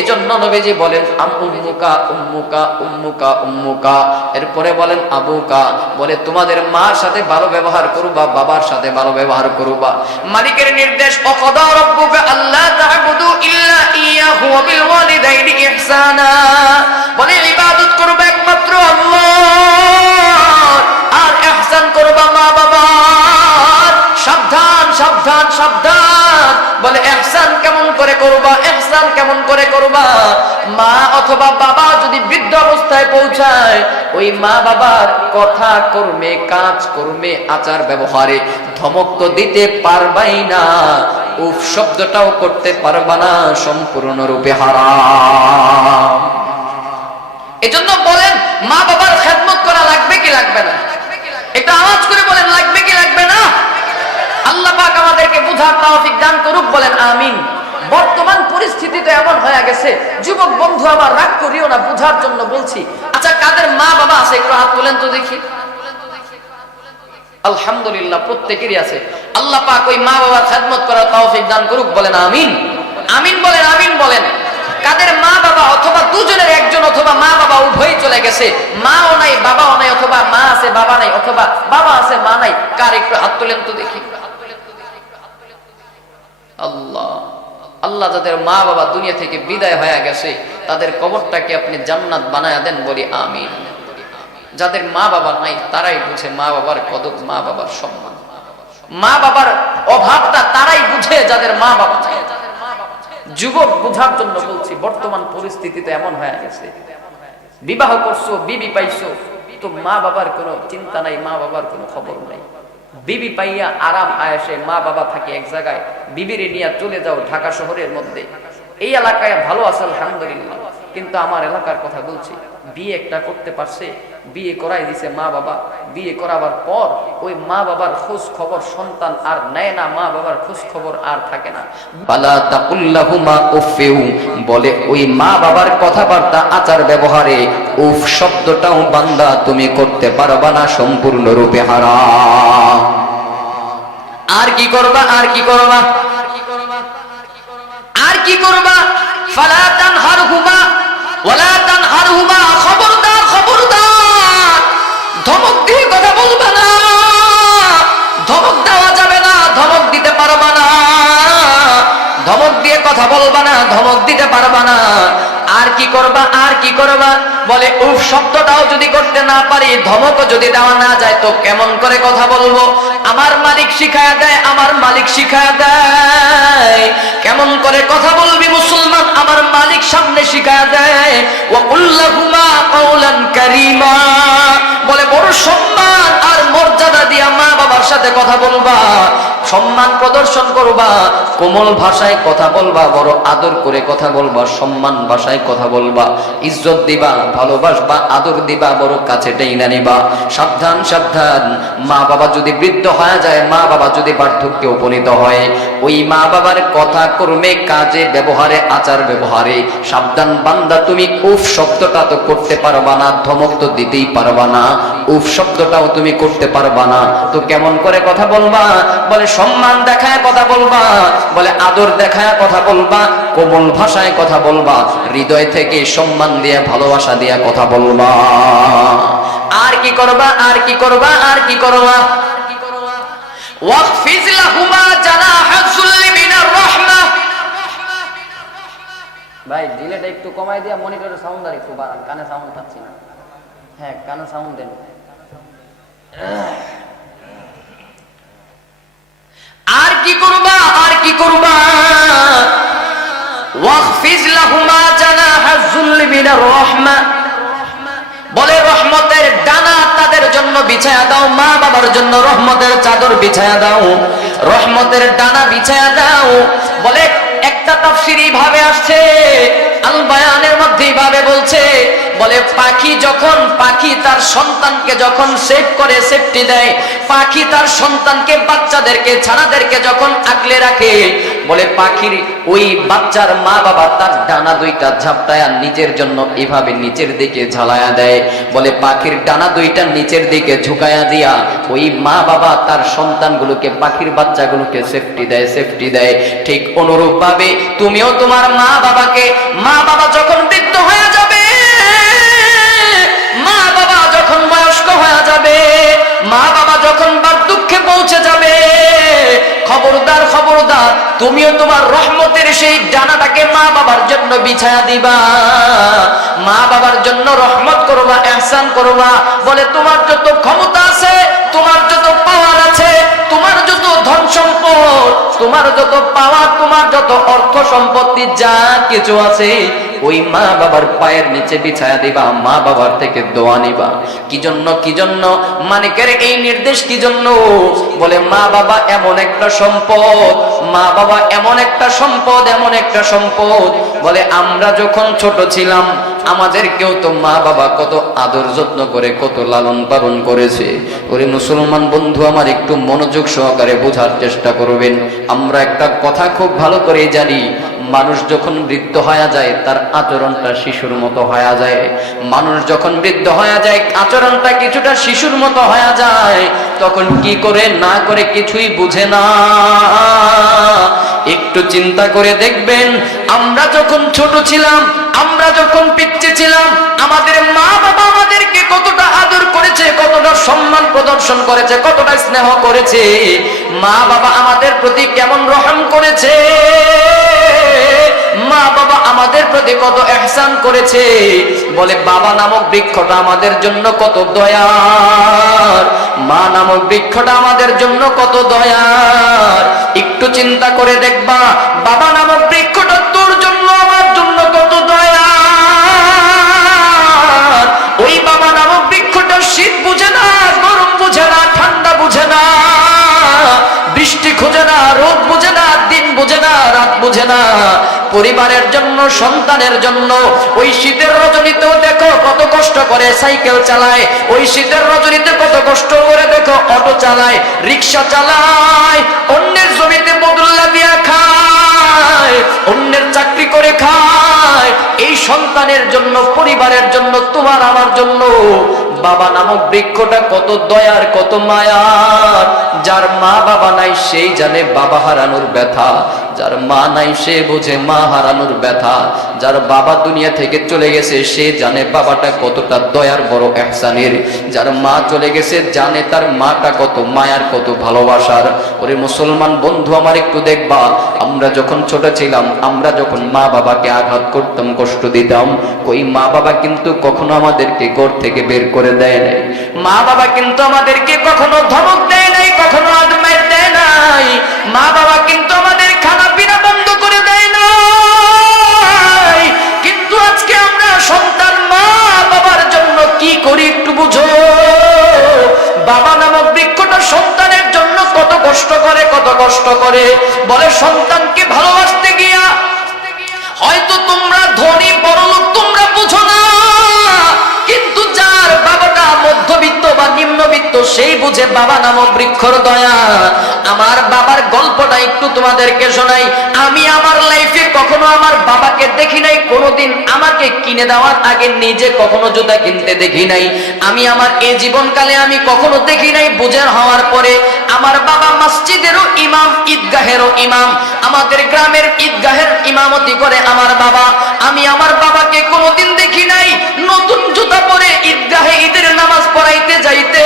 এজন্য নবীজি বলেন উম্মুকা উম্মুকা উম্মুকা উম্মুকা, এরপরে বলেন আবুকা, বলে তোমাদের মার সাথে ভালো ব্যবহার করবা, বাবার সাথে ভালো ব্যবহার করবা। মালিকের নির্দেশ ওয়াকাদা রাব্বুকা আল্লা তা'বুদু ইল্লা ইয়াহু ওয়া বিল ওয়ালিদাইনি ইহসানা, বলে ইবাদত করবে একমাত্র আল্লাহ, আর ইহসান করবা মা বাবার। সাবধান সাবধান সাবধান, বলে ইহসান কেমন করে করবা, ইহসান কেমন করে করবা। মা অথবা বাবা যদি বৃদ্ধ অবস্থায় পৌঁছায়, ওই মা বাবার কথা কর্মে কাজ কর্মে আচার ব্যবহারে ধমক তো দিতে পারবাই না, উফ শব্দটাও করতে পারবা না, সম্পূর্ণরূপে হারাম। এজন্য বলেন মা বাবার খেদমত করা লাগবে কি লাগবে না? একটা আওয়াজ করে বলেন লাগবে কি লাগবে না? আল্লাহ পাক আমাদেরকে বুঝার তৌফিক দান করুক, বলেন আমিন। বর্তমান পরিস্থিতি তো এমন হয়ে গেছে, যুবক বন্ধু আমার রাগ করিও না, বুঝার জন্য বলছি। আচ্ছা কাদের মা বাবা আছে একটু হাত তোলেন তো দেখি। আলহামদুলিল্লাহ প্রত্যেকেরই আছে। আল্লাহ পাক ওই মা বাবার খেদমত করার তৌফিক দান করুক, বলেন আমিন। আমিন বলেন, আমিন বলেন। কাদের মা বাবা অথবা দুজনের একজন অথবা মা বাবা উভয়ই চলে গেছে, মাও নাই বাবাও নাই, অথবা মা আছে বাবা নাই, অথবা বাবা আছে মা নাই, কার একটু হাত তোলেন তো দেখি। আল্লাহ আল্লাহ যাদের মা বাবা দুনিয়া থেকে বিদায় হয়ে গেছে, তাদের কবরটাকে আপনি জান্নাত বানায়া দেন, বলি আমিন। যাদের মা বাবা নাই তারাই বুঝে মা বাবার কদর, মা বাবার সম্মান, মা বাবার অভাবটা তারাই বুঝে যাদের মা বাবা নাই। যুবক বুঝার জন্য বলছি, বর্তমান পরিস্থিতিতে এমন হয়ে গেছে, বিবাহ করছো, বিবি পাইছো, তো মা বাবার কোনো চিন্তা নাই, মা বাবার কোনো খবর নাই। বিবি পাইয়া আরাম আয়েশে মা বাবা থাকে এক জায়গায়, বিবিরে নিয়ে চলে যাও ঢাকা শহরের মধ্যে। এই এলাকায় ভালো আছে আলহামদুলিল্লাহ, কিন্তু আমার এলাকার কথা বলছি, বিয়ে একটা করতে পারছে, বিয়ে করাই দিছে মা বাবা। বিয়ে করাবার পর ওই মা বাবার খোঁজ খবর সন্তান আর নেয় না, মা বাবার খোঁজ খবর আর থাকে না। ফালা তাকুল্লাহুমা উফিউ, বলে ওই মা বাবার কথাবার্তা আচার ব্যবহারে উফ শব্দটাও বান্দা তুমি করতে পারবা না, সম্পূর্ণরূপে হারাম। আর কি করবা, আর কি করবা, আর কি করবা? ফালা তানহারহুমা ওয়ালা তানহারহুমা, খবরদার খবরদার, ধমক দিয়ে কথা বলবা না, ধমক দেওয়া যাবে না, ধমক দিতে পারবা না, ধমক দিয়ে কথা বলবা না, ধমক দিতে পারবা না। আর কি করবা, আর কি করবা? বলে উফ শব্দটাও যদি করতে না পারি, ধমকও যদি দেওয়া না যায়, তো কেমন করে কথা বলবো? আমার মালিক শিখায়া দেয়, আমার মালিক শিখায়া দেয় কেমন করে কথা বলবি মুসলমান, আমার মালিক সামনে শিখায়া দেয়। ওয়া কুল্লাহুমা কাওলান কারীমা, বলে বড় সম্মান আর মর্যাদা দিয়া মা বাবার সাথে কথা বলবা, সম্মান প্রদর্শন করবা, কোমল ভাষায় কথা বলবা, বড় আদর করে কথা বলবা, সম্মান ভাষায় কথা বলবা, ইজ্জত দিবা, ভালোবাসবা, আদর দিবা, বড় কাছে টেনে নিবা। সাবধান সাবধান, মা বাবা যদি বৃদ্ধ হয়ে যায়, মা বাবা যদি বার্ধক্যে উপনীত হয়, ওই মা বাবার কথা কর্মে কাজে ব্যবহারে আচার ব্যবহারে সাবধান বান্দা, তুমি উফ শব্দটা তো করতে পারবা না, ধমক তো দিতেই পারবা না, উফ শব্দটাও তুমি করতে পারবা না, তো কেমন করে কথা বলবা? বলে সম্মান দেখায় কথা বলবা, বলে আদর দেখায় কথা বলবা, কোমল ভাষায় কথা বলবা, হৃদয় থেকে সম্মান দিয়ে ভালোবাসা দিয়ে কথা বলবা। আর কি করবা, আর কি করবা, আর কি করবা? ওয়াকফিজ লাহুমা জানাহা যুল্লি মিনার রাহমাহ। ভাই ডিলেটা একটু কমাই দিয়া মনিটরের সাউন্ড আর একটু বাড়ান, কানে সাউন্ড পাচ্ছি না। হ্যাঁ কানে সাউন্ড দেন। কি করবা, আর কি করবা? ওয়াখফিজ লাহুমা জানাহা যুল্লি মিনার রাহমা, বলে রহমতের ডানা তাদের জন্য বিছায়া দাও, মা বাবার জন্য রহমতের চাদর বিছায়া দাও, রহমতের ডানা বিছায়া দাও। বলে একটা তাফসীরি ভাবে আসছে, আল বায়ানের মধ্যে ভাবে বলছে, বলে পাখি তার সন্তানকে যখন সেভ করে, সেফটি দেয়, পাখি তার সন্তানকে, বাচ্চাদেরকে, ছানাদেরকে যখন আগলে রাখে, বলে পাখির ওই বাচ্চার মা বাবা তার ডানা দুইটা ঝাপটায়া নিচের জন্য এভাবে নিচের দিকে ঝালায়া দেয়। বলে পাখির ডানা দুইটা নিচের দিকে ঝুঁকায়া দিয়া ওই মা বাবা তার সন্তানগুলোকে, পাখির বাচ্চাগুলোকে সেফটি দেয়। ঠিক অনুরূপ ভাবে তুমিও তোমার মা বাবা যখন বৃদ্ধ হয়ে যাবে, মা বাবা যখন বয়স্ক হয়ে যাবে, মা বাবা যখন বার্ধক্যে পৌঁছে যাবে, খবরদার তুমিও তোমার রহমতের সেই ডানাটাকে মা বাবার জন্য বিছায়া দিবা, মা বাবার জন্য রহমত করবা, ইহসান করবা। বলে তোমার যত ক্ষমতা আছে, তোমার যত পাওয়ার আছে, তোমার যত ধন সম্পদ, তোমার যত পাওয়ার, তোমার যত অর্থ সম্পত্তি যা কিছু আছে, ওই মা বাবার পায়ের নিচে বিছায়া দিবা, মা বাবার থেকে দোয়া নিবা। কি জন্য মালিকের এই নির্দেশ কি জন্য? বলে মা বাবা এমন একটা সম্পদ, মা বাবা এমন একটা সম্পদ। বলে আমরা যখন ছোট ছিলাম, আমাদেরকেও তো মা বাবা কত আদর যত্ন করে, কত লালন পালন করেছে। ওরে মুসলমান বন্ধু আমার, একটু মনোযোগ সহকারে বোঝার চেষ্টা করবেন। আমরা একটা কথা খুব ভালো করে জানি, মানুষ যখন বৃদ্ধ হয়ে যায় তার আচরণটা শিশুর মতো হয়ে যায়। মানুষ যখন বৃদ্ধ হয়ে যায়, আচরণটা কিছুটা শিশুর মতো হয়ে যায়। তখন কি করে না করে কিছুই বুঝে না। একটু চিন্তা করে দেখবেন, আমরা যখন ছোট ছিলাম, আমরা যখন পিচ্চি ছিলাম, আমাদের মা বাবা আমাদেরকে কতটা আদর করেছে, কতটা সম্মান প্রদর্শন করেছে, কতটা স্নেহ করেছে। মা বাবা আমাদের প্রতি কেমন রহম করেছে, মা বাবা আমাদের প্রতি কত ইহসান করেছে। বলে বাবা নামক বৃক্ষটা আমাদের জন্য কত দয়ার, মা নামক বৃক্ষটা আমাদের জন্য কত দয়ার। একটু চিন্তা করে দেখবা, বাবা নামক বৃক্ষটা তোর জন্য, আমার জন্য কত দয়ার। ওই বাবা নামক বৃক্ষটা শীত বুঝে না, গরম বুঝে না, ঠান্ডা বুঝে না, বৃষ্টি খুঁজে না, রোদ বুঝে না, দিন বুঝে না, রাত বুঝে না। পরিবারের জন্য, সন্তানের জন্য ওই শীতের রজনীতেও দেখো কত কষ্ট করে সাইকেল চালায়, ওই শীতের রজনীতে কত কষ্ট করে দেখো অটো চালায়, রিক্সা চালায়, অন্যের জমিতে বদলা দিয়া খায়, অন্যের চাকরি করে খায়। এই সন্তানের জন্য, পরিবারের জন্য, তোমার আমার জন্য বাবা নামক বৃক্ষটা কত দয়ার, কত মায়ার। যার মা বাবা নাই সেই জানে বাবা হারানোর ব্যথা, যার মা নাই সে বোঝে মা হারানোর ব্যথা। যার বাবা দুনিয়া থেকে চলে গেছে সে জানে বাবাটা কতটা দয়ার, বড় ইহসানের। যার মা চলে গেছে জানে তার মাটা কত মায়ার, কত ভালোবাসার। ওরে মুসলমান বন্ধু আমার, একটু দেখবা, আমরা যখন ছোট ছিলাম, আমরা যখন মা বাবাকে আঘাত করতাম, কষ্ট দিতাম, ওই মা বাবা কিন্তু কখনো আমাদেরকে ঘর থেকে বের করে দেয় নাই। মা বাবা কিন্তু আমাদেরকে কখনো ধমক দেয় নাই, কখনো আদমাইর দেয় নাই। মা বাবা কিন্তু আমাদের খানা পিনা বন্ধ করে দেয় নাই। কিন্তু আজকে আমরা সন্তান মা বাবার জন্য কি করি একটু বুঝো। বাবা নামক বৃক্ষটা সন্তানের জন্য কত কষ্ট করে, কত কষ্ট করে। বলে সন্তানকে ভালোবাসতে গিয়া হয়তো তোমরা ধনী বড়লোক, তোমরা বুঝো না, কিন্তু যার বাবাটা মধ্যবিত্ত বা নিম্নবিত্ত সেই বুঝে বাবা নামক বৃক্ষর দয়া। আমার বাবার গল্পটা একটু তোমাদেরকে শোনাই। আমি আমার লাইফে কখনো আমার বাবাকে দেখি নাই, কোনোদিন আমাকে কিনে দেওয়ার আগে নিজে কখনো জুতা কিনতে দেখি নাই। আমি আমার এই জীবনকালে আমি কখনো দেখি নাই। বুঝে হওয়ার পরে আমার বাবা মসজিদেরও ইমাম, ঈদগাহেরও ইমাম, আমাদের গ্রামের ঈদগাহের ইমামতি করে আমার বাবা। আমি আমার বাবাকে কোনোদিন দেখি নাই নতুন জুতা পরে ঈদগাহে ঈদের নামাজ পড়াইতে যাইতে।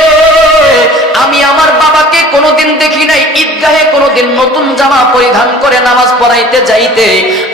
আমি আমার বাবাকে কোনোদিন দেখি নাই ঈদগাহে কোনোদিন নতুন জামা পরিধান করে নামাজ পড়াইতে যাইতে,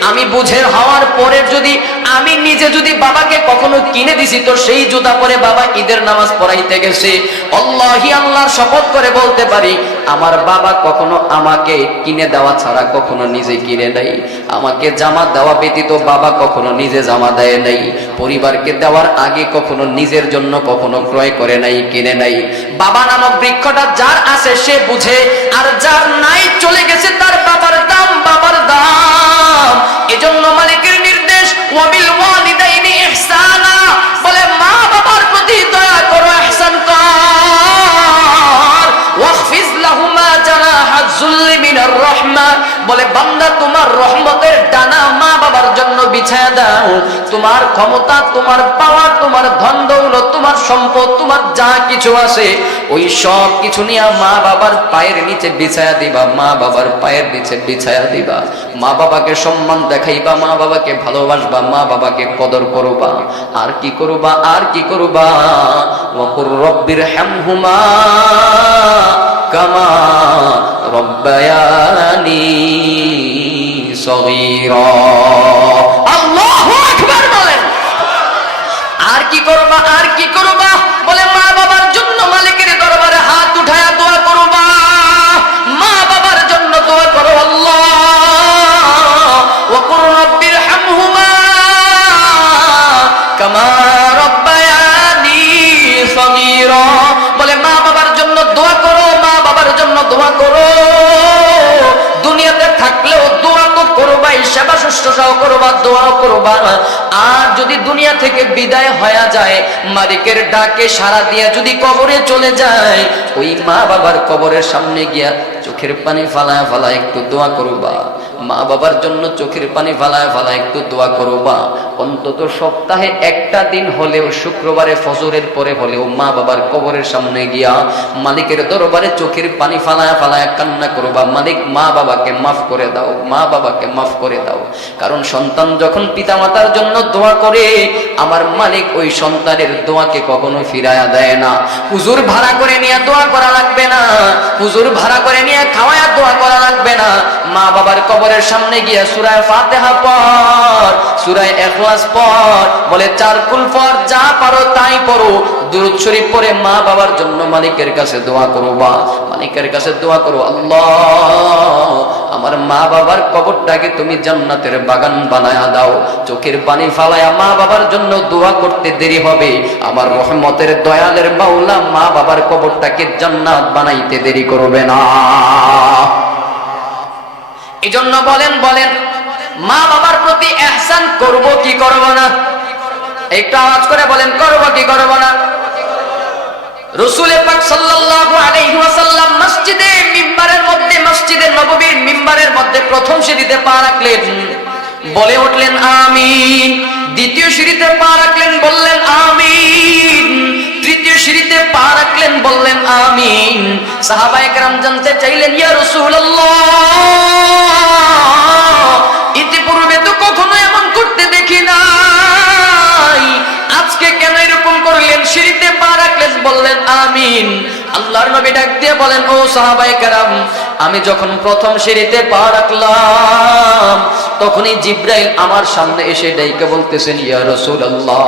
আমি বুঝের হওয়ার পরে যদি আমি নিজে যদি বাবাকে কখনো কিনে দিছি, তো সেই জুতা পরে বাবা ঈদের নামাজ পড়াইতে গেছে, আল্লাহি আল্লাহর শপথ করে বলতে পারি আমার বাবা কখনো আমাকে কিনে দেওয়া ছাড়া কখনো নিজে কিনে নেই। আমাকে জামা দেওয়া ব্যতীত বাবা কখনো নিজে জামা দেয় নাই। পরিবারকে দেওয়ার আগে কখনো নিজের জন্য কখনো ক্রয় করে নাই, কিনে নাই। বাবা নামক বৃক্ষটা যার আছে সে বুঝে, আর যার নাই চলে গেছে তার বাবার দাম, বাবার দাম। এজন্য মালিকের নির্দেশ ওয়াবিল ওয়ালিদাইনি ইহসানা, বলে মা বাবার প্রতি দয়া করো, ইহসান কর। ওয়াখফিজ লাহুমা জানাহা যুল্লি মিনার রাহমা, বলে বান্দা তোমার রহমতের ডানা মা বাবার জন্য বিছায়া দাও। তোমার ক্ষমতা, তোমার পাওয়ার, তোমার ধন দৌলত, তোমার সম্পদ, তোমার যা কিছু আছে ওই সব কিছু নিয়ে মা বাবার পায়ের নিচে বিছায়া দিবা, মা বাবার পায়ের নিচে বিছায়া দিবা। মা বাবাকে সম্মান দেখাইবা, মা বাবাকে ভালোবাসবা, মা বাবাকে কদর করবা। আর কি করবা, আর কি করবা? ওয়াকুর রব্বির হামহুমা কামা রব্বায়ানি সগীরা। আল্লাহু আকবার বলেন। আর কি করবা, আর কি করবা? বলে মা বাবার জন্য মালিকের দরবারে হাত উঠায়া দোয়া করবা, মা বাবার জন্য দোয়া করো। আল্লাহ ওয়াকুর রব্বির হামহুমা কামা রব্বায়ানি সগীরা, বলে মা বাবার জন্য দোয়া করো, মা বাবার জন্য দোয়া করো। দুনিয়াতে থাকলেও দোয়া তো করবাই, সেবা শুশ্রূষাও করবা, দোয়াও করবা। আর যদি দুনিয়া থেকে বিদায় হয়ে যায়, মালিকের ডাকে সাড়া দিয়া যদি কবরে চলে যায়, ওই মা বাবার কবরের সামনে গিয়া চোখের পানি ফালায় ফালায় একটু দোয়া করবা। মা বাবার জন্য চোখের পানি ফালায় ফালায় একটু দোয়া করবা। অন্তত সপ্তাহে একটা দিন হলেও, শুক্রবারে ফজরের পরে হলেও মা বাবার কবরের সামনে গিয়া মালিকের দরবারে চোখের পানি ফালায় ফালায় কান্না করবা, মালিক মা বাবাকে মাফ করে দাও, মা বাবাকে মাফ করে দাও। কারণ সন্তান যখন পিতামাতার জন্য দোয়া করে, আমার মালিক ওই সন্তানের দোয়াকে কখনো ফিরায়া দেয় না। হুজুর ভাড়া করে নিয়ে দোয়া করা লাগবে না, হুজুর ভাড়া করে নিয়ে খাওয়ায়া দোয়া করা লাগবে না। মা বাবার কবরের সামনে গিয়া সূরা ফাতিহা পড়, সূরা ইখলাস পড়, বলে চার কুল পড়, যা পারো তাই পড়ো। দুরূদ শরীফ পড়ে মা বাবার জন্য মালিকের কাছে দোয়া করবা, মালিকের কাছে দোয়া করো, আল্লাহ আমার মা বাবার কবরটাকে তুমি জান্নাতের বাগান বানায়া দাও। চোখের পানি ফালায়া মা বাবার জন্য দোয়া করতে দেরি হবে, আমার রহমতের দয়ালের মাওলা মা বাবার কবরটাকে জান্নাত বানাইতে দেরি করবে না। এজন্য বলেন বলেন মা বাবার প্রতি ইহসান করব কি করব না? একটু আওয়াজ করে বলেন, করব কি করব না? রাসূল পাক সাল্লাল্লাহু আলাইহি ওয়াসাল্লাম মসজিদে মিম্বারের মধ্যে, মসজিদে নববীর মিম্বারের মধ্যে প্রথম সিঁড়িতে পা রাখলেন, বলে উঠলেন আমিন। দ্বিতীয় সিঁড়িতে পা রাখলেন, বললেন আমিন। তৃতীয় সিঁড়িতে পা রাখলেন, বললেন আমিন। সাহাবায়ে কেরাম জানতে চাইলেন, ইয়া রাসূলুল্লাহ, ইতিপূর্বে তো কখনো এমন করতে দেখি নাই, আজকে কেন এরকম করলেন? সিঁড়িতে পা রাখলেন, বললেন আমিন। আল্লাহর নবী ডাক দিয়ে বলেন, ও সাহাবায়ে কেরাম, আমি যখন প্রথম সিঁড়িতে পা রাখলাম, তখনই জিব্রাইল আমার সামনে এসে ডাইকে বলতেছেন, ইয়া রাসূলুল্লাহ,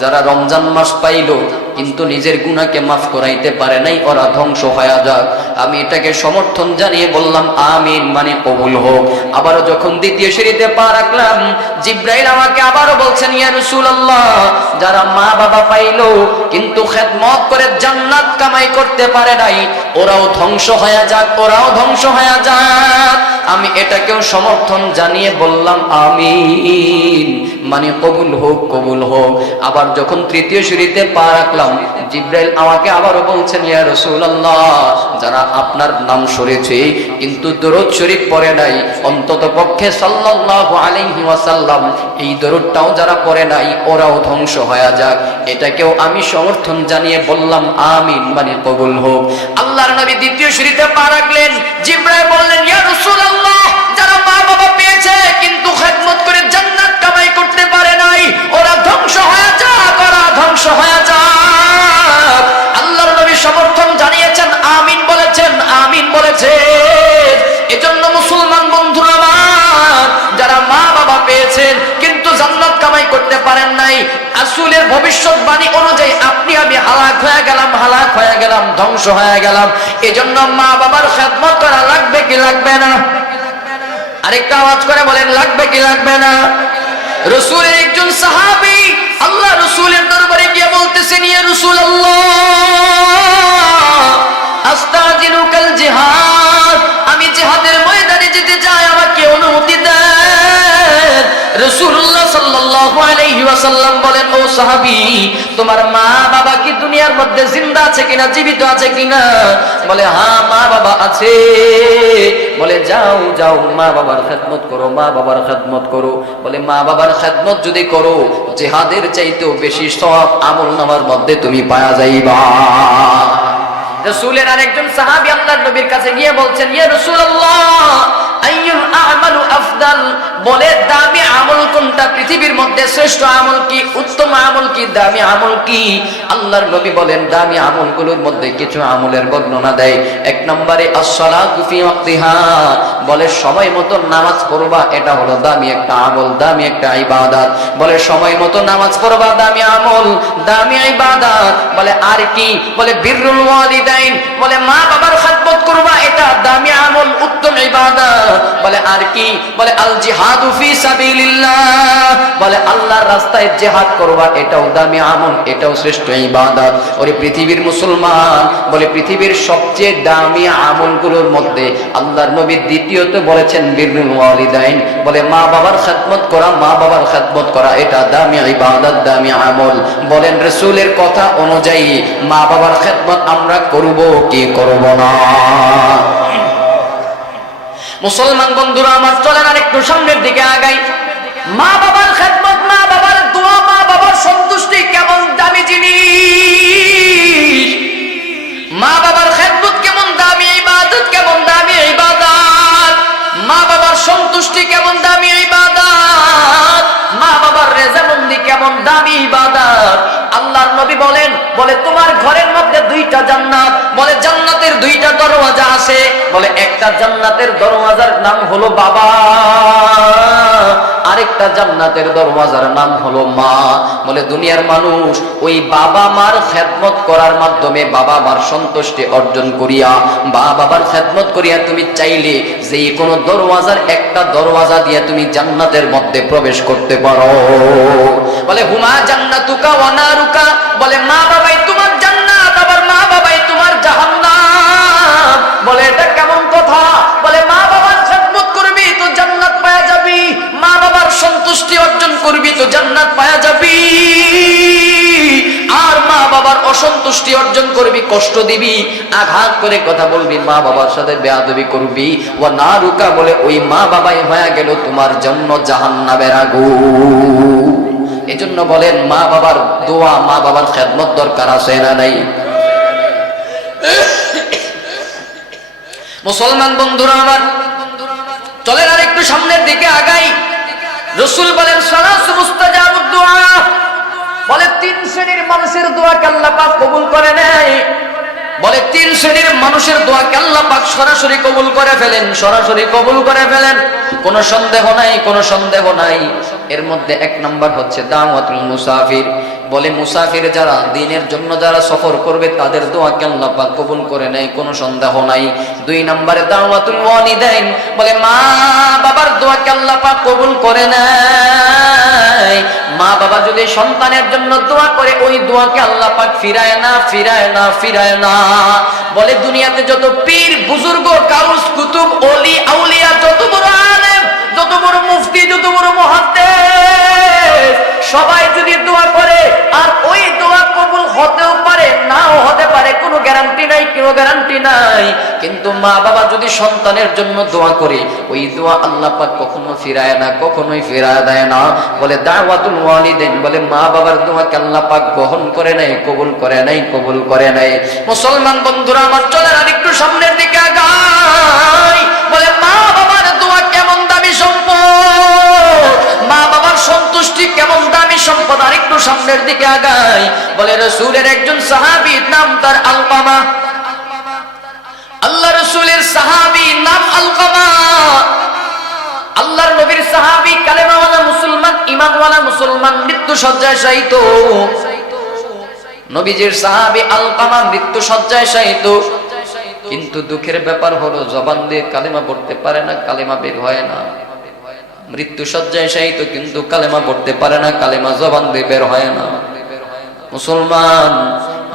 যারা রমজান মাস পাইলো কিন্তু নিজের গুনাহকে মাফ করাইতে পারে নাই, ওরা ধ্বংস হয়ে যাক। আমি এটাকে সমর্থন জানিয়ে বললাম আমিন, মানে কবুল হোক। আবারও যখন দ্বিতীয় সিঁড়িতে পা রাখলাম, জিব্রাইল আমাকে আবারও বলছেন, ইয়া রাসূলুল্লাহ, যারা মা বাবা পাইলো কিন্তু খেদমত করে জান্নাত কামাই করতে পারে নাই, ওরাও ধ্বংস হয়ে যাক, ওরাও ধ্বংস হয়ে যাক। আমি এটাকেও সমর্থন জানিয়ে বললাম আমিন, মানে কবুল হোক, কবুল হোক। আবার যখন তৃতীয় সিঁড়িতে পা রাখলাম, জিব্রাইল আমাকে আবারও বলছেন, ইয়া রাসূলুল্লাহ, যারা আপনার নাম শুনেছে কিন্তু দরুদ শরীফ পড়ে নাই, অন্তত পক্ষে সাল্লাল্লাহু আলাইহি ওয়াসাল্লাম এই দরুদটাও যারা পড়ে নাই, ওরাও ধ্বংস হয়ে যাক। এটাকেও আমি সমর্থন জানিয়ে বললাম আমিন, মানে কবুল হোক। আল্লাহর নবী দ্বিতীয় সিঁড়িতে পা রাখলেন, জিব্রাইল বললেন, ইয়া রাসূলুল্লাহ, যারা মা বাবা পেয়েছে কিন্তু খেদমত করে জান্নাত কামাই করতে পারে নাই, ওরা ধ্বংস হয়ে যাক, ওরা ধ্বংস হয়ে যাক। আল্লাহর নবী সমর্থন জানিয়েছেন, আমিন বলেছেন, আমিন বলেছেন। এজন্য রাসূলের ভবিষ্যৎবাণী অনুযায়ী আপনি আমি হালাক হয়ে গেলাম, ধ্বংস হয়ে গেলাম। এজন্য মা বাবার খেদমত করা লাগবে কি লাগবে না? আরেকটা আওয়াজ করে বলেন, লাগবে কি লাগবে না? রাসূলের একজন সাহাবী আল্লাহ রাসূলের দরবারে গিয়ে বলতেছেন, ইয়া রাসূলুল্লাহ আস্তাজিলুকাল জিহাদ, আমি জিহাদের ময়দানে যেতে চাই, আমাকে অনুমতি দেন। রাসূলুল্লাহ সাল্লাল্লাহু আলাইহি ওয়াসাল্লাম বলেন, ও সাহাবী, তোমার মা বাবা কি দুনিয়ার মধ্যে জিন্দা আছে কিনা, জীবিত আছে কিনা? বলে হ্যাঁ মা বাবা আছে। বলে যাও যাও মা বাবার খেদমত করো, মা বাবার খেদমত করো। বলে মা বাবার খেদমত যদি করো, জিহাদের চাইতেও বেশি সওয়াব আমলনামার মধ্যে তুমি পাওয়া যাইবা। রাসূলের আরেকজন সাহাবী আল্লাহর নবীর কাছে গিয়ে বলছেন, ইয়া রাসূলুল্লাহ আইয়ুল আমালু আফদাল, বলে দামি আমল কোনটা, পৃথিবীর মধ্যে শ্রেষ্ঠ আমল কি, উত্তম আমল কি, দামি আমল কি? আল্লাহর নবী বলেন, দামি আমলগুলোর মধ্যে কিছু আমলের বর্ণনা দেয়। এক নম্বরে as-সালাতু ফি ওয়াক্তিহা, বলে সময় মতো নামাজ পড়বা, এটা হলো দামি একটা আমল, দামি একটা ইবাদত। বলে সময় মতো নামাজ পড়বা দামি আমল, দামি ইবাদত। বলে আর কি? বলে বিররুল ওয়ালিদাইন, বলে মা বাবার খেদমত করবা, এটা দামি আমল, উত্তম ইবাদত। বলে আর কি? বলে আল জিহাদু ফি সাবিলিল্লাহ, বলে আল্লাহর রাস্তায় জিহাদ করবা, এটাও দামি আমল, এটাও শ্রেষ্ঠ ইবাদত। ওরে পৃথিবীর মুসলমান, বলে পৃথিবীর সবচেয়ে দামি আমলগুলোর মধ্যে আল্লাহর নবী দ্বিতীয়ত বলেছেন বিররুল ওয়ালিদাইন, বলে মা বাবার খেদমত করা, মা বাবার খেদমত করা এটা দামি ইবাদত, দামি আমল। বলেন রাসূলের কথা অনুযায়ী মা বাবার খেদমত আমরা করব কি করব না? মুসলমান বন্ধুরা আমার, চলেন আর একটু সামনের দিকে আগাই। মা বাবার খেদমত, মা বাবার দোয়া, মা বাবার সন্তুষ্টি কেমন দামি জিনিস। মা বাবার খেদমত কেমন দামি ইবাদত, কেমন দামি ইবাদত। মা বাবার সন্তুষ্টি কেমন দামি ইবাদত। মা বাবার রেজামন্দি কেমন দামি ইবাদত। আল্লাহর নবী বলেন, বলে তোমার ঘরের মধ্যে দুইটা জান্নাত, বলে জান্নাতের দুইটা দরওয়াজা আছে। বলে একটা জান্নাতের দরওয়াজার নাম হলো বাবা, আরেকটা জান্নাতের দরওয়াজার নাম হলো মা। বলে দুনিয়ার মানুষ ওই বাবা মার খেদমত করার মাধ্যমে, বাবা মার সন্তুষ্টি অর্জন করিয়া, বাবার খেদমত করিয়া তুমি চাইলে যে কোনো দরওয়াজার একটা দরওয়াজা দিয়ে তুমি জান্নাতের মধ্যে প্রবেশ করতে পারো। বলে হুমা জান্নাতুকা ওয়া নারুকা, বলে মা বাবাই তোমার জান্নাত, আবার মা বাবাই তোমার জাহান্নাম। বলে এটা কেমন কথা? বলে মা বাবার খেদমত করবি তো জান্নাত পাওয়া যাবি, মা বাবার সন্তুষ্টি অর্জন করবি তো জান্নাত পাওয়া যাবি। আর মা বাবার অসন্তুষ্টি অর্জন করবি, কষ্ট দিবি, আঘাত করে কথা বলবি, মা বাবার সাথে বেয়াদবি করবি, ওয়া নারুকা, বলে ওই মা বাবাই হয়ে গেল তোমার জন্য জাহান্নামের আগুন। এজন্য বলেন মা বাবার দোয়া, মা বাবার খেদমত দরকার আছে না নাই? মুসলমান বন্ধুরা আমার, চলেন আর একটু সামনের দিকে আগাই। রাসূল বলেন সালাসু মুস্তাজাবুদ দুআ, বলে তিন শ্রেণীর মানুষের দোয়াকে আল্লাহ পাক কবুল করে নেয়। বলে তিন শ্রেণীর মানুষের দোয়াকে আল্লাহ পাক সরাসরি কবুল করে ফেলেন, সরাসরি কবুল করে ফেলেন, কোনো সন্দেহ নাই, কোনো সন্দেহ নাই। এর মধ্যে এক নাম্বার হচ্ছে দাওয়াতুল মুসাফির। বলে মুসাফির যারা, দিনের জন্য যারা সফর করবে, তাদের দোয়াকে আল্লাহ পাক কবুল করে নেয়, কোনো সন্দেহ নাই। দুই নম্বরে দাওয়াতুল ওয়ালিদাইন, বলে মা বাবার দোয়াকে আল্লাহ পাক কবুল করে নেয়। মা বাবা যদি সন্তানের জন্য দোয়া করে, ওই দোয়াকে আল্লাহ পাক ফিরায় না, ফিরায় না, ফিরায় না। বলে দুনিয়াতে যত পীর বুজুর্গ, কাউস কুতুব, ওলি আউলিয়া, যত বড় আলেম, যত বড় মুফতি, যত বড় মুহাদ্দিস, সবাই যদি দোয়া করে, আর ওই দোয়া কবুল হতেও পারে, নাও হতে পারে, কোনো গ্যারান্টি নাই, কোনো গ্যারান্টি নাই। কিন্তু মা বাবা যদি সন্তানের জন্য দোয়া করে, ওই দোয়া আল্লাহ পাক কখনো ফিরায় না, কখনোই ফিরায় দেয় না। বলে দাওয়াতুল ওয়ালিদাইন, বলে মা বাবার দোয়াকে আল্লাহ পাক গ্রহণ করে নেয়, কবুল করে নেয়, কবুল করে নেয়। মুসলমান বন্ধুরা আমার, চলেন আর একটু সামনের দিকে আগাই। বলে মা বাবার দোয়া কেমন দামি সম্পদ, মা বাবার সন্তুষ্টি কেমন দামি সম্পদ। আর একটু সামনের দিকে আগাই। বলে রাসূলের একজন সাহাবী, নাম তার আলকামা। আল্লাহ রাসূলের সাহাবী নাম আলকামা, আল্লাহর নবীর সাহাবী, কালেমাওয়ালা মুসলমান, ইমান ইমানওয়ালা মুসলমান মৃত্যু শয্যায় শায়িত, নবীজির সাহাবী আলকামা মৃত্যু শয্যায় শায়িত, কিন্তু দুঃখের ব্যাপার হলো জবান দিয়ে কালেমা পড়তে পারে না, কালেমা বের হয় না। মৃত্যু শয্যায় শায়িত কিন্তু কালেমা পড়তে পারে না, কালেমা জবান দিয়ে বের হয় না। মুসলমান,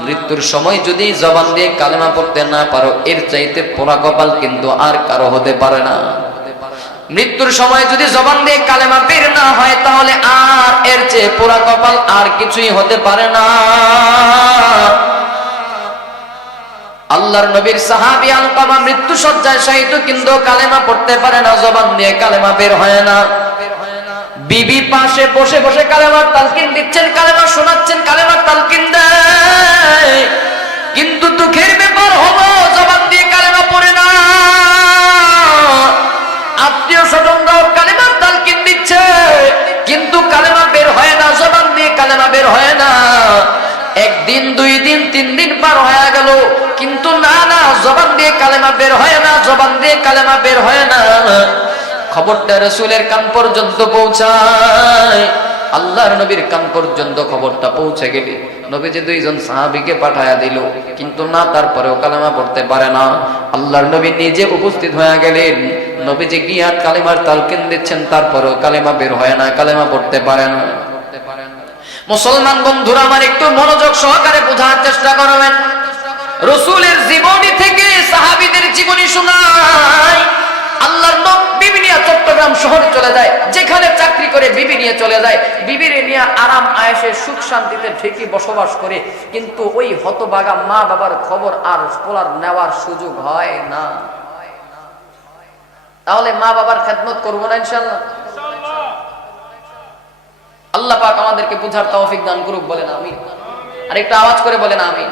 মৃত্যুর সময় যদি জবান দিয়ে কালেমা পড়তে না পারো, এর চাইতে পোড়া কপাল কিন্তু আর কারো হতে পারে না। মৃত্যুর সময় যদি জবান দিয়ে কালেমা বের না হয়, তাহলে আর এর চেয়ে পোড়া কপাল আর কিছুই হতে পারে না। আল্লাহর নবীর সাহাবী আলকামা মৃত্যু শয্যায় শায়িত, কিন্তু কালেমা পড়তে পারে না, জবান দিয়ে কালেমা বের হয় না। বিবি পাশে বসে বসে কালেমার তালকিন দিচ্ছেন, কালেমা শোনাচ্ছেন, কালেমার তালকিন দেয়, কিন্তু দুঃখের ব্যাপার হলো জবান দিয়ে কালেমা পড়ে না। আত্মীয় স্বজনরাও কালেমার তালকিন দিচ্ছে, কিন্তু কালেমা বের হয় না, জবান দিয়ে কালেমা বের হয় না। একদিন, 2 দিন, 3 দিন পার হয়ে গেল, কিন্তু না, জবান দিয়ে কালেমা বের হয় না, জবান দিয়ে কালেমা বের হয় না। খবরটা রাসূলের কান পর্যন্ত পৌঁছায়। আল্লাহর নবীর কান পর্যন্ত খবরটা পৌঁছে গেলে নবীজি 2 জন সাহাবীকে পাঠায়া দিল, কিন্তু না, তারপরেও কালেমা পড়তে পারে না। আল্লাহর নবী নিজে উপস্থিত হয়ে গেলেন, নবীজি গিয়া কালেমার তালকিন দিচ্ছেন, তারপরেও কালেমা বের হয় না, কালেমা পড়তে পারে না। মুসলমান বন্ধুরা আমার, একটু মনোযোগ সহকারে বোঝার চেষ্টা করবেন। রাসূলের জীবনী থেকে সাহাবীদের জীবনী শোনায়। আল্লাহর বিবি নিয়ে চট্টগ্রাম শহরে চলে যায়, যেখানে চাকরি করে বিবি নিয়ে চলে যায়, বিবির নিয়ে আরাম আয়েশে সুখ শান্তিতে ঠিকই বসবাস করে, কিন্তু ওই হতভাগা মা বাবার খবর আর বলার নেওয়ার সুযোগ হয় না। তাহলে মা বাবার খেদমত করবো না ইনশাআল্লাহ? আল্লাহ পাক আমাদেরকে বুঝার তৌফিক দান করুক, বলেন আমিন। আর একটু আওয়াজ করে বলেন আমিন।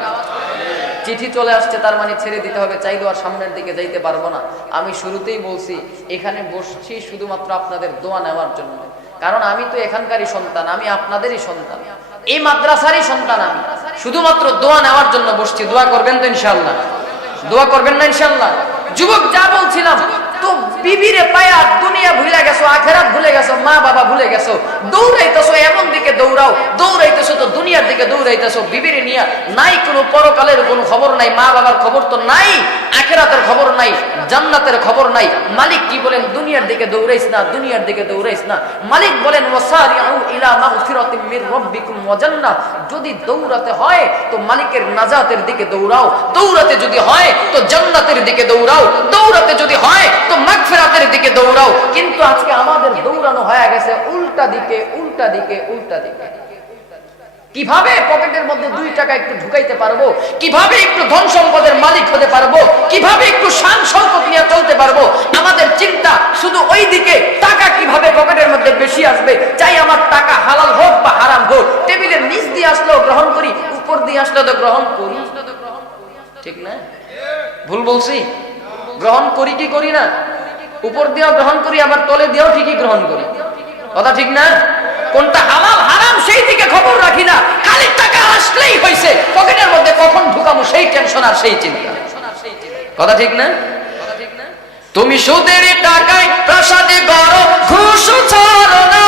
চিঠি চলে আসছে, তার মানে ছেড়ে দিতে হবে, চাইলেও আর সামনের দিকে যাইতে পারবো না। আমি শুরুতেই বলছি, এখানে বসছি শুধুমাত্র আপনাদের দোয়া নেওয়ার জন্য, কারণ আমি তো এখানকারই সন্তান, আমি আপনাদেরই সন্তান, এই মাদ্রাসারই সন্তান। আমি শুধুমাত্র দোয়া নেওয়ার জন্য বসছি। দোয়া করবেন তো ইনশাআল্লাহ? দোয়া করবেন না ইনশাআল্লাহ? যুবক, যা বলছিলাম, তো বিবিরে পায়া দুনিয়া ভুলে গেছো, আখেরাত ভুলে গেছো, মা বাবা ভুলে গেছো, দৌড়াইতেছো, এমন দিকে দৌড়াও, দৌড়াইতেছো তো দুনিয়ার দিকে দৌড়াইতেছো। বিবিরে নিয়া নাই কোনো পরকালের কোনো খবর নাই, মা বাবার খবর তো নাই, আখেরাতের খবর নাই, জান্নাতের খবর নাই। মালিক কি বলেন? দুনিয়ার দিকে দৌড়াইস না, দুনিয়ার দিকে দৌড়াইস না। মালিক বলেন, ওয়াসারিউ ইলা মাগফিরাতিম মির রাব্বিকুম ওয়া জান্নাহ। যদি দৌড়াতে হয় তো মালিকের নাজাতের দিকে দৌড়াও, দৌড়াতে যদি হয় তো জান্নাতের দিকে দৌড়াও, দৌড়াতে যদি হয় তো মাগফিরাতের দিকে দৌড়াও। কিন্তু আজকে আমাদের দৌড়ানো হয়ে গেছে উল্টা দিকে, উল্টা দিকে, উল্টা দিকে। কিভাবে পকেটের মধ্যে 2 টাকা একটু ঢুকাইতে পারবো, কিভাবে একটু ধন সম্পদের মালিক হতে পারবো, কিভাবে একটু শান শৌকত নিয়ে চলতে পারবো, আমাদের চিন্তা শুধু ওই দিকে। টাকা কিভাবে পকেটের মধ্যে বেশি আসবে, চাই আমার টাকা হালাল হোক বা হারাম হোক, টেবিলের নিচ দিয়ে আসলেও গ্রহণ করি, উপর দিয়ে আসলেও তো গ্রহণ করি, ঠিক না? ভুল বলছি? গ্রহণ করি কি করি না? উপর দিয়েও গ্রহণ করি, আবার তলে দিয়েও ঠিকই গ্রহণ করি, কথা ঠিক না? কোনটা হালাল হারাম সেই দিকে খবর রাখি না, খালি টাকা আসলেই হইছে, পকেটের মধ্যে কখন ঢুকাবো সেই টেনশন আর সেই চিন্তা, কথা ঠিক না? তুমি সুদের টাকায় প্রাসাদে গড়ো, ঘুষ ছাড়ো না,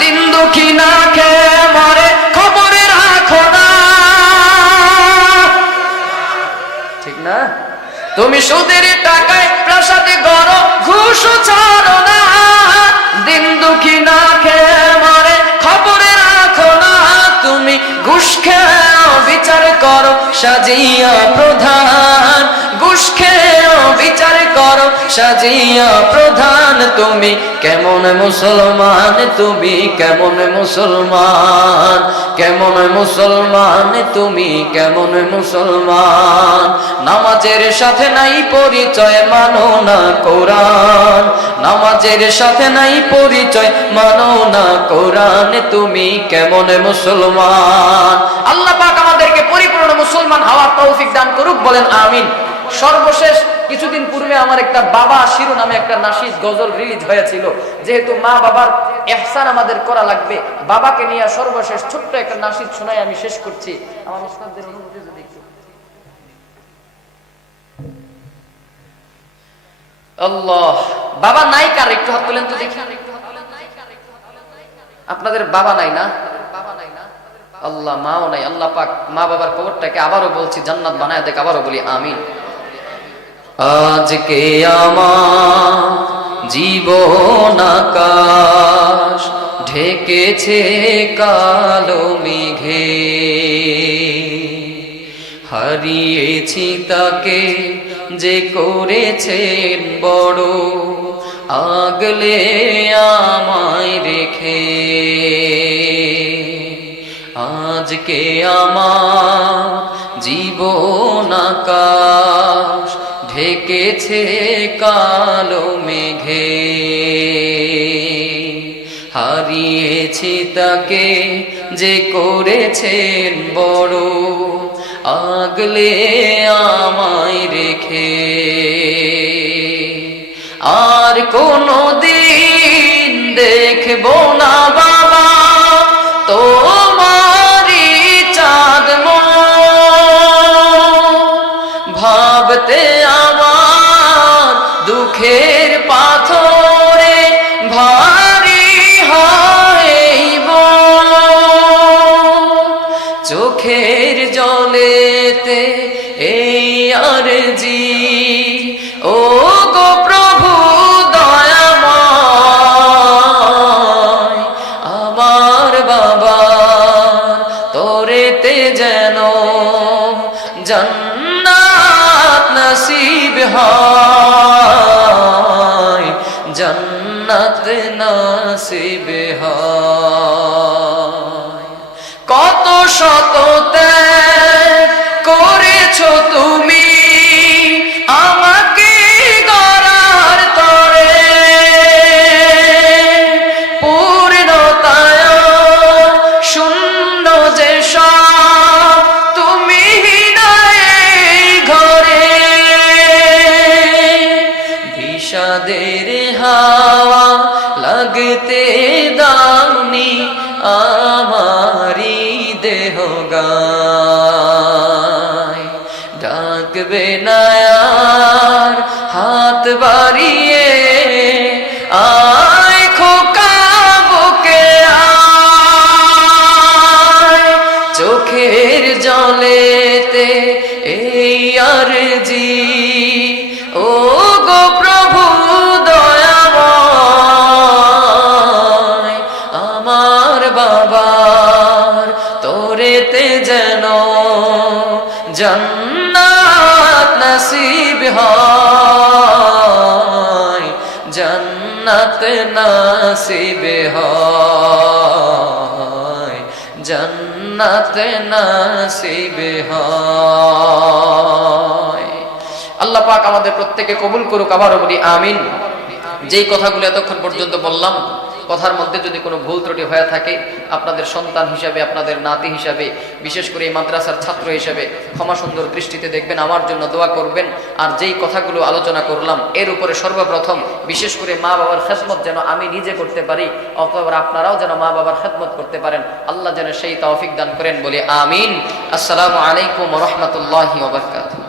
দিন দুঃখী না খেয়ে মরে, খবরে রাখো না, ঠিক না? তুমি সুদের টাকায় প্রাসাদে গড়ো, ঘুষ ছাড়ো না, দিন দুঃখী না খেয়ে মরে, খবরে রাখো না। তুমি ঘুষ খেয়েও বিচার করো সাজিয়া প্রধান, ঘুষ খেয়েও বিচার করো সাজিয়া প্রধান। তুমি কেমন মুসলমান, তুমি কেমন মুসলমান, কেমন মুসলমান, তুমি কেমন মুসলমান। নামাজের সাথে নাই পরিচয়, মানো না কোরআন, নামাজের সাথে নাই পরিচয়, মানো না কোরআন। তুমি কেমন মুসলমান? আল্লাহ পাক আমাদেরকে পরিপূর্ণ মুসলমান হওয়ার তৌফিক দান করুক, বলেন আমিন। সর্বশেষ কিছুদিন পূর্বে আমার একটা বাবা শিরোনামে একটা নাশিদ গজল রিলিজ হয়েছিল। যেহেতু মা বাবার ইহসান আমাদের করা লাগবে, বাবাকে নিয়ে সর্বশেষ ছোট্ট একটা নাশিদ শোনাই আমি শেষ করছি। আমার উস্তাদদের অনুমতি যদি একটু। আল্লাহ, বাবা নাই কার? একটু হাত তোলেন তো দেখি। আপনাদের বাবা নাই না? আল্লাহ মাও নাই। আল্লাহ পাক মা বাবার কবরটাকে আবারও বলছি জান্নাত বানায় দেখ, আবারও বলি আমিন। আজকে আমার জীবন আকাশ ঢেকেছে কালো মেঘে, হারিয়েছি তাকে যে করেছেন বড়, আগলে আমায় রেখে। আজকে আমার জীবন আকাশ ঢেকেছে কালো মেঘে, হারিয়েছি তাকে যে করেছেন বড়, আগলে আমায় রেখে। আর কোনো দিন দেখবো না বাবা তোমারি চাঁদ ভাবতে আমার দুঃখের পাথরে ভারী হইব, চোখের জলেতে এই আরজি ও গো প্রভু দয়াময়, আমার বাবা তোরেতে যেন জান্নাত নসিব হয়, জান্নাত নসিব হয়। কত শত ত্যাগ করেছো তুমি আমাকে গড়ার তরে, পূর্ণতায় শূন্য যে সব তুমি নাই ঘরে। বিষাদের হাওয়া লাগতে দাওনি আমারি দেহ গায়, ডাকবে না আর হাত বাড়িয়ে আয় খোকা বুকে আয়, চোখের জলেতে এই আরজি ও গো প্রভু দয়াময়, আমার বাবার তোরেতে যেন জান্নাত নসিব হয়, জান্নাত নসিব হয়, জান্নাত নসিব হয়। আল্লাহ পাক আমাদের প্রত্যেককে কবুল করুক, আবারও বলি আমিন। যেই কথাগুলো এতক্ষণ পর্যন্ত বললাম, কথার মধ্যে যদি কোনো ভুল ত্রুটি হয়ে থাকে, আপনাদের সন্তান হিসাবে, আপনাদের নাতি হিসাবে, বিশেষ করে এই মাদ্রাসার ছাত্র হিসাবে ক্ষমা সুন্দর দৃষ্টিতে দেখবেন, আমার জন্য দোয়া করবেন। আর যেই কথাগুলো আলোচনা করলাম এর উপরে সর্বপ্রথম বিশেষ করে মা বাবার খেদমত যেন আমি নিজে করতে পারি, অথবা আপনারাও যেন মা বাবার খেদমত করতে পারেন, আল্লাহ যেন সেই তৌফিক দান করেন, বলি আমিন। আসসালামু আলাইকুম ওয়া রাহমাতুল্লাহি ওয়া বারাকাতুহু।